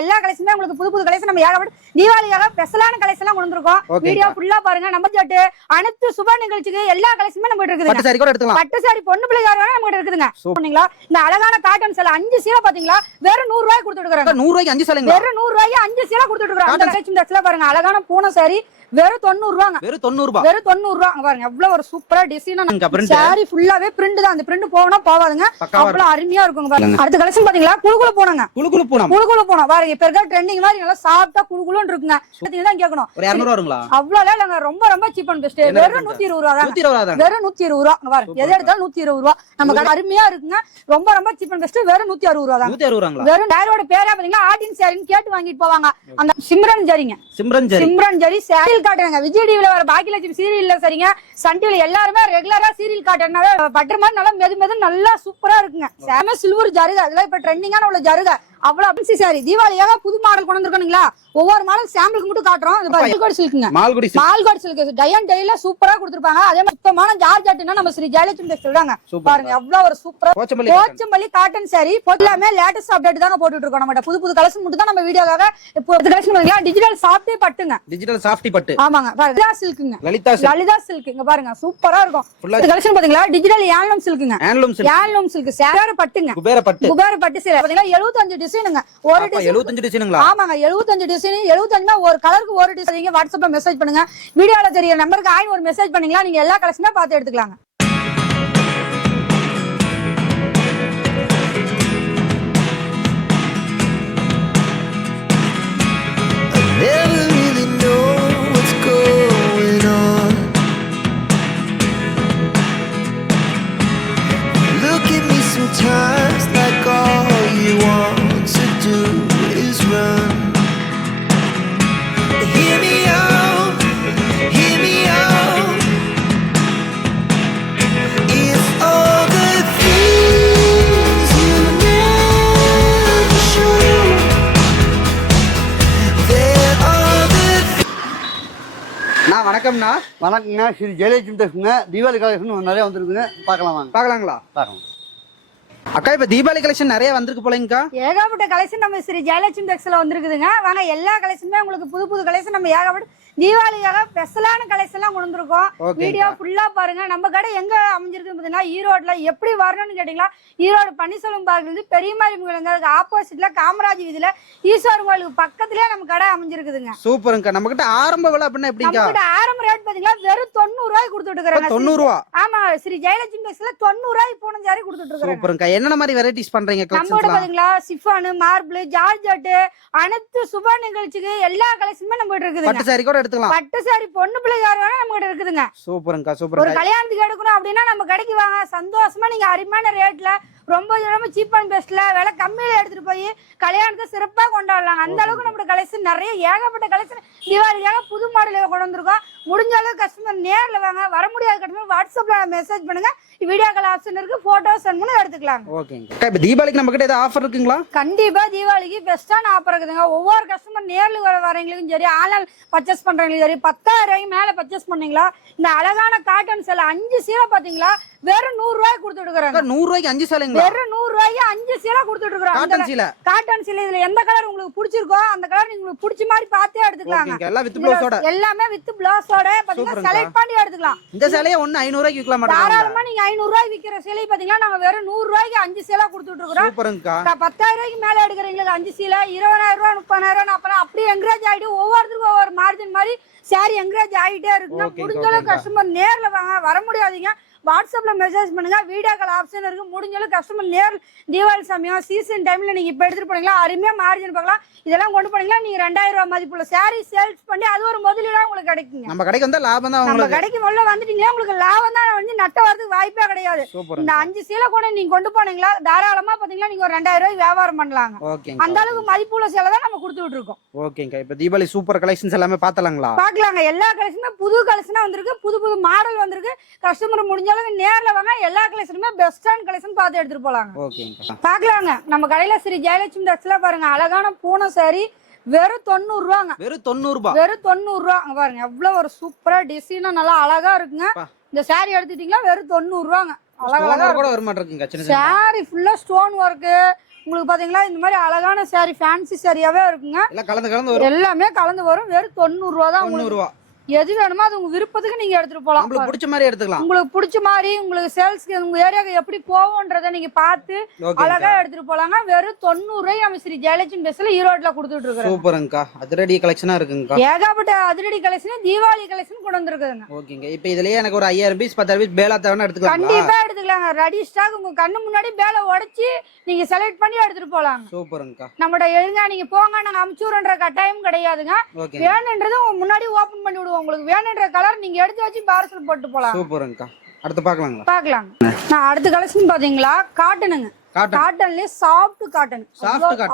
எல்லா கலெக்ஷனுமே உங்களுக்கு புது புது கலெக்ஷன் நம்ம ஏகப்பட்ட தீபாவளிக்காக ஸ்பெஷலான கலெக்ஷன் எல்லாம் கொண்டு வந்திருக்கோம். வீடியோ ஃபுல்லா பாருங்க. நம்ம ஜட்டு அனைத்து சுப நிகழ்ச்சிக்கு எல்லா கலெக்ஷனுமே நம்ம இருக்குது. பட்டு சாரி கூட எடுத்துக்கலாம். பட்டு சாரி பொண்ணு பிள்ளைக்கார நம்ம கிட்ட இருக்குதுங்க. சொன்னீங்களா இந்த அழகான காட்டன் சேலை 5 சீலை பாத்தீங்களா வெறும் 100 ரூபாய்க்கு கொடுத்துட்டு இருக்காங்க. 100 ரூபாய்க்கு 5 சேலைங்க. வெறும் 100 ரூபாய்க்கு 5 சீலை கொடுத்துட்டு இருக்காங்க. அந்த கலெக்ஷன் டெக்ஸ்ல பாருங்க அழகான பூனை சாரி வெறும் 90 ரூபாங்க. வெறும் 90 ரூபாய். வெறும் 90 ரூபாங்க பாருங்க. எவ்வளவு ஒரு சூப்பரா டிசைனா சாரி ஃபுல்லாவே பிரிண்ட் தான். அந்த பிரிண்ட் போவனா போவாதுங்க. அவ்வளவு அருமையா இருக்குங்க பாருங்க. அடுத்த கலெக்ஷன் பாத்தீங்களா குளுகுளு பூனங்க. குளுகுளு பூனம். குளுகுளு பூனம் பாருங்க. இப்ப இருக்க ட்ரெண்டிங் மாதிரி நல்லா சாஃப்ட்டா குளுகுளுன்னு இருக்குங்க. பாத்தீங்கன்னா கேட்கணும். ஒரு 200 ரூபாய் வருங்களா? அவ்வளவு இல்லங்க. ரொம்ப ரொம்ப சீப் அண்ட் பெஸ்ட். வெறும் 120 ரூபாய் தான். 120 தான். வெறும் 120 ரூபாய் பாருங்க. எதை எடுத்தாலும் 120 ரூபாய். நம்ம கடை அருமையா இருக்குங்க. ரொம்ப ரொம்ப சீப் அண்ட் பெஸ்ட். வெறும் 160 ரூபாய் தான். 160 ரூபாங்களா? வெறும் டயரோட பேரே பாத்தீங்கன்னா ஆர்டின் சாரின்னு கேட்டு வாங்கிட்டு போவாங்க. அந்த சிம்ரன் ஜரிங்க. சிம்ரன் ஜரி. சிம்ரன் ஜரி சேரியல் காட்டுங்க. விஜய் டிவில வர பாக்கியலட்சுமி சீரியல்ல சரிங்க. சன் டிவில எல்லாருமே ரெகுலரா சீரியல் காட்டுறதுனால பட்டர் மாதிரி நல்லா மெது நல்லா சூப்பரா இருக்குங்க. சேம சில்வர் ஜருக. அதெல்லாம் இப்ப ட்ரெண்டிங்கான உள்ள ஜருக. அவ்வளவு அபிசி சாரி தீபாவளியாக புது மாடல் கொண்டு வந்திருக்கீங்களா? ஒவ்வொரு மாடல் சாம்பிளுக்கு மட்டும் காட்டுறோம். இது மால்கோட் சில்க்குங்க. மால்கோட் சில்க் டயன் டேல சூப்பரா கொடுத்திருப்பாங்க. அதே மாதிரி சுத்தமான ஜார்ஜெட்னா நம்ம ஸ்ரீ ஜெயலட்சுமி டெக்ஸ்டைல் தாங்க. பாருங்க எவ்வளவு ஒரு சூப்பரா போச்சம்பள்ளி காட்டன் சாரி எல்லாமே லேட்டஸ்ட் அப்டேட் தாங்க போட்டுட்டு இருக்கோம். நம்ம புது புது கலெக்ஷன் மட்டும் தான் நம்ம வீடியோக்காக இப்போ கலெக்ஷன் பண்ணீங்க. டிஜிட்டல் சாஃப்டி பட்டுங்க. டிஜிட்டல் சாஃப்டி பட்டு. ஆமாங்க பாருங்க. லலிதா சில்க்குங்க. லலிதா சில்க் இங்க பாருங்க சூப்பரா இருக்கும். இந்த கலெக்ஷன் பாத்தீங்களா டிஜிட்டல் ஏன்லூம் சில்க்குங்க. ஏன்லூம் சில்க் சேர பட்டுங்க. குபேர பட்டு சேர பாத்தீங்கன்னா 75 டிசைனுங்க. ஒரு டிசைன் 75 டிசைனுங்களா? ஆமாங்க 75 டிசைன். 75னா ஒரு கலருக்கு ஒரு டிசைன். வாட்ஸ்அப்ல மெசேஜ் பண்ணுங்க. வீடியோல தெரிய நம்பருக்கு ஆய் ஒரு மெசேஜ் பண்ணீங்களா நீங்க எல்லா கலெக்ஷனுமே பார்த்து எடுத்துக்கலாங்க. Never really know what's going on. Look at me sometimes like all you want to do is run. Hear me out, hear me out. If all the things you never show. வணக்கம்ண்ணா. வணக்கங்க. Sri Jayalakshmi டெக்ஸ்ங்க. Deepavali collection நிறைய வந்துருக்குங்க. பார்க்கலாங்களா? பார்க்கலாம். அக்கா இப்ப Deepavali collection நிறைய வந்திருக்கு போலங்கக்கா. ஏகப்பட்ட collection நம்ம ஸ்ரீ ஜெயலட்சுமி டெக்ஸ்ல வந்திருக்குதுங்க. வாங்க எல்லா கலெக்ஷனுமே உங்களுக்கு புது புது கலெக்ஷன் நம்ம ஏகப்பட்ட தீபாவளிக்காக ஸ்பெஷலான கலெக்ஷன் எல்லாம் கொண்டு வந்திருக்கோம். வீடியோ ஃபுல்லா பாருங்க. நம்ம கடை எங்க அமைஞ்சிருக்குன்னு பாத்தீங்கன்னா ஈரோட்ல. எப்படி வரணும்னு கேட்டீங்களா ஈரோடு பன்னீர்செல்வம் பார்க்ல இருந்து பெரியமாரி முகலங்க ஆப்போசிட்ல காமராஜ் வீதியில ஈஸ்வர் கோயிலுக்கு பக்கத்துலயே நம்ம கடை அமைஞ்சிருக்குதுங்க. சூப்பர்ங்கக்கா. நம்ம கிட்ட ஆரம்ப விலை அப்படின்னா எப்படிங்க? நம்ம கிட்ட ஆரம்ப ரேட் பாத்தீங்களா வெறும் 90 ரூபாய் கொடுத்துட்டு இருக்காங்க. 90 ரூபாய். ஆமா ஸ்ரீ ஜெயலட்சுமி டெக்ஸ்ல 90 ரூபாய் போன சாரி கொடுத்துட்டு இருக்காங்க. சூப்பர்ங்கக்கா. என்னென்ன மாதிரி வெரைட்டிஸ் பண்றீங்க? நம்ம கிட்ட பாத்தீங்களா சிஃபான், மார்பிள், ஜார்ஜெட் அனைத்து சுப நிகழ்ச்சிக்கு எல்லா கலெக்ஷனுமே நம்ம கிட்ட இருக்குதுங்க. பட்டு சாரி கூட எடுத்துக்கலாம். பட்டு சாரி பொண்ணு பிள்ளைக்கார நம்ம கிட்ட இருக்குதுங்க. சூப்பர்ங்கக்கா. சூப்பர். ஒரு கல்யாணத்துக்கு எடுக்கணும் அப்படின்னா நம்ம கடைக்கு வாங்க. சந்தோஷமா நீங்க அருமையான ரேட்ல ரொம்ப ரொம்ப சீப் அண்ட் பெஸ்ட்ல விலை கம்மியில எடுத்துட்டு போய் கல்யாணத்தை சிறப்பா கொண்டாடலாம். அந்த அளவுக்கு நம்ம கலெக்ஷன் நிறைய ஏகப்பட்ட கலெக்ஷன் தீபாவளிக்காக புது மாடல கொண்டு வந்திருக்கோம். முடிஞ்ச அளவுக்கு கஸ்டமர் நேர்ல வாங்க. வர முடியாத கஸ்டமர் வாட்ஸ்அப்ல மெசேஜ் பண்ணுங்க. வீடியோ கால் ஆப்ஷன் இருக்கு. போட்டோ சென்ட் பண்ணி எடுத்துக்கலாம். ஓகேங்க. இப்ப தீபாவளிக்கு நம்ம கிட்ட ஏதாவது ஆஃபர் இருக்குங்களா? கண்டிப்பா தீபாவளிக்கு பெஸ்டான ஆஃபர் இருக்குதுங்க. ஒவ்வொரு கஸ்டமர் நேர்ல வரவங்களுக்கும் சரி ஆன்லைன் பர்ச்சேஸ் பண்றவங்களுக்கும் சரி 10,000 ரூபாய்க்கு மேல பர்ச்சேஸ் பண்ணீங்களா இந்த அழகான காட்டன் சேலை 5 சீலை பாத்தீங்களா வெறும் 100 ரூபாய் கொடுத்துட்டு இருக்காங்க. 100 ரூபாய்க்கு 5 சேலைங்களா? வெறும் 100 ரூபாய்க்கு 5 சீலை கொடுத்துட்டு இருக்காங்க. காட்டன் சீலை இதுல எந்த கலர் உங்களுக்கு பிடிச்சிருக்கோ அந்த கலர் உங்களுக்கு பிடிச்ச மாதிரி பார்த்தே எடுத்துக்கலாங்க. எல்லாமே வித் பிளவுஸோட பாத்தீங்கன்னா செலக்ட் பண்ணி எடுத்துக்கலாம். இந்த சேலைய 500 ரூபாய்க்கு விக்கலாம் மாட்டீங்க. தாராளமா நீங்க 500 ரூபாய்க்கு விக்கிற சேலை பாத்தீங்கன்னா நாங்க வெறும் 100 ரூபாய்க்கு 5 சேலை கொடுத்துட்டு இருக்கோம். சூப்பர்ங்கக்கா. 10,000 ரூபாய்க்கு மேல எடுக்கிறவங்களுக்கு 5 சேலை 20,000 ரூபாய் 30,000 40,000 அப்படியே என்கரேஜ் ஆயிட்டு ஒவ்வொருத்தருக்கும் ஒவ்வொரு மார்ஜின் மாதிரி சாரி என்கரேஜ் ஆகிட்டே இருக்குங்க. முடிஞ்ச அளவுக்கு கஸ்டமர் நேர்ல வாங்க. வர முடியாதீங்க வாட்ஸ்அப்ல மெசேஜ் பண்ணுங்க. வீடியோ கால் ஆப்ஷன் இருக்கு. முடிஞ்ச அளவுக்கு கஸ்டமர் நேர் தீபாவளி சமயம் சீசன் டைம்ல நீங்க இப்ப எடுத்துட்டு போனீங்களா அருமையா மார்ஜின் பார்க்கலாம். இதெல்லாம் கொண்டு போனீங்களா நீங்க 2,000 ரூபாய் மதிப்புள்ள சாரி சேல்ஸ் பண்ணி அது ஒரு முதலீடா உங்களுக்கு கிடைக்குங்க. நம்ம கடைக்கு வந்தா லாபம் தான். நம்ம கடைக்கு முதல்ல வந்துட்டீங்களா உங்களுக்கு லாபம் தான். வந்து நட்ட வரதுக்கு வாய்ப்பே கிடையாது. இந்த 5 சீலை கூட நீங்க கொண்டு போனீங்களா தாராளமா பாத்தீங்களா நீங்க ஒரு 2,000 ரூபாய் வியாபாரம் பண்ணலாங்க. அந்த அளவுக்கு மதிப்புள்ள சேலை தான் நம்ம கொடுத்துட்டு இருக்கோம். ஓகேங்க. இப்ப தீபாவளி சூப்பர் கலெக்ஷன்ஸ் எல்லாமே பாத்தலாங்களா? பாக்கலாங்க. எல்லா கலெக்ஷனுமே புது கலெக்ஷனா வந்திருக்கு. புது புது மாடல் வந்திருக்கு. கஸ்டமர் முடிஞ்ச அளவுக்கு நேர்ல வாங்க. எல்லா கலெக்ஷனுமே பெஸ்டான கலெக்ஷன் பார்த்து எடுத்துட்டு போலாங்க. ஓகேங்க. பாக்கலாங்க. நம்ம கடையில ஸ்ரீ ஜெயலட்சுமி டெக்ஸ்ல பாருங்க அழகான பூனை சாரி வெறும் 90 ரூபாங்க. வெறும் 90 ரூபாய். வெறும் 90 ரூபாங்க பாருங்க. எவ்வளவு ஒரு சூப்பரா டிசைனா நல்லா அழகா இருக்குங்க. இந்த சாரி எடுத்துட்டீங்களா வெறும் 90 ரூபாங்க. அழகழகா கூட வர மாட்டேங்குங்க. சின்ன சாரி ஃபுல்லா ஸ்டோன் ஒர்க். உங்களுக்கு பாத்தீங்களா இந்த மாதிரி அழகான சாரி ஃபேன்சி சாரியாவே இருக்குங்க. எல்லாம் கலந்து வரும். எல்லாமே கலந்து வரும். வெறும் 90 ரூபா தான். 90 ரூபா. எது வேணுமோ அது உங்க விருப்பத்துக்கு நீங்க எடுத்துட்டு போலாம். உங்களுக்கு பிடிச்ச மாதிரி எடுத்துக்கலாம். உங்களுக்கு பிடிச்ச மாதிரி உங்களுக்கு சேல்ஸ்க்கு உங்க ஏரியாக்கு எப்படி போவோன்றதை நீங்க பார்த்து அழகா எடுத்துட்டு போலாங்க. வெறும் 90 ரூபாய் நம்ம ஸ்ரீ ஜெயலட்சுமி பெஸ்ட்ல ஈரோட்ல கொடுத்துட்டு இருக்கோம். சூப்பர்ங்கக்கா. அதிரடி கலெக்ஷனா இருக்குங்கக்கா. ஏகப்பட்ட அதிரடி கலெக்ஷன், தீபாவளி கலெக்ஷன் கொண்டு வந்திருக்குதுங்க. ஓகேங்க. இப்போ இதுலயே எனக்கு ஒரு 5000 பீஸ் 10000 பீஸ் பேலா தேவைன்னா எடுத்துக்கலாம். கண்டிப்பா எடுத்துக்கலாங்க. ரெடி ஸ்டாக் உங்க கண்ணு முன்னாடி பேல உடைச்சு நீங்க செலக்ட் பண்ணி எடுத்துட்டு போலாங்க. சூப்பர்ங்கக்கா. நம்மட எழுங்க நீங்க போங்க நாங்க அமுச்சுறன்ற கட்டாயம் கிடையாதுங்க. வேணுன்றது முன்னாடி ஓபன் பண்ணி விடுவோம். உங்களுக்கு வேணுன்ற கலர் நீங்க எடுத்து வச்சு பார்சல் போட்டு போலாம். சூப்பர்ங்கக்கா. அடுத்து பார்க்கலாங்களா? பார்க்கலாம். நான் அடுத்த கலெக்ஷன் பாத்தீங்களா காட்டனுங்க. காட்டன்லயே சாஃப்ட் காட்டன்.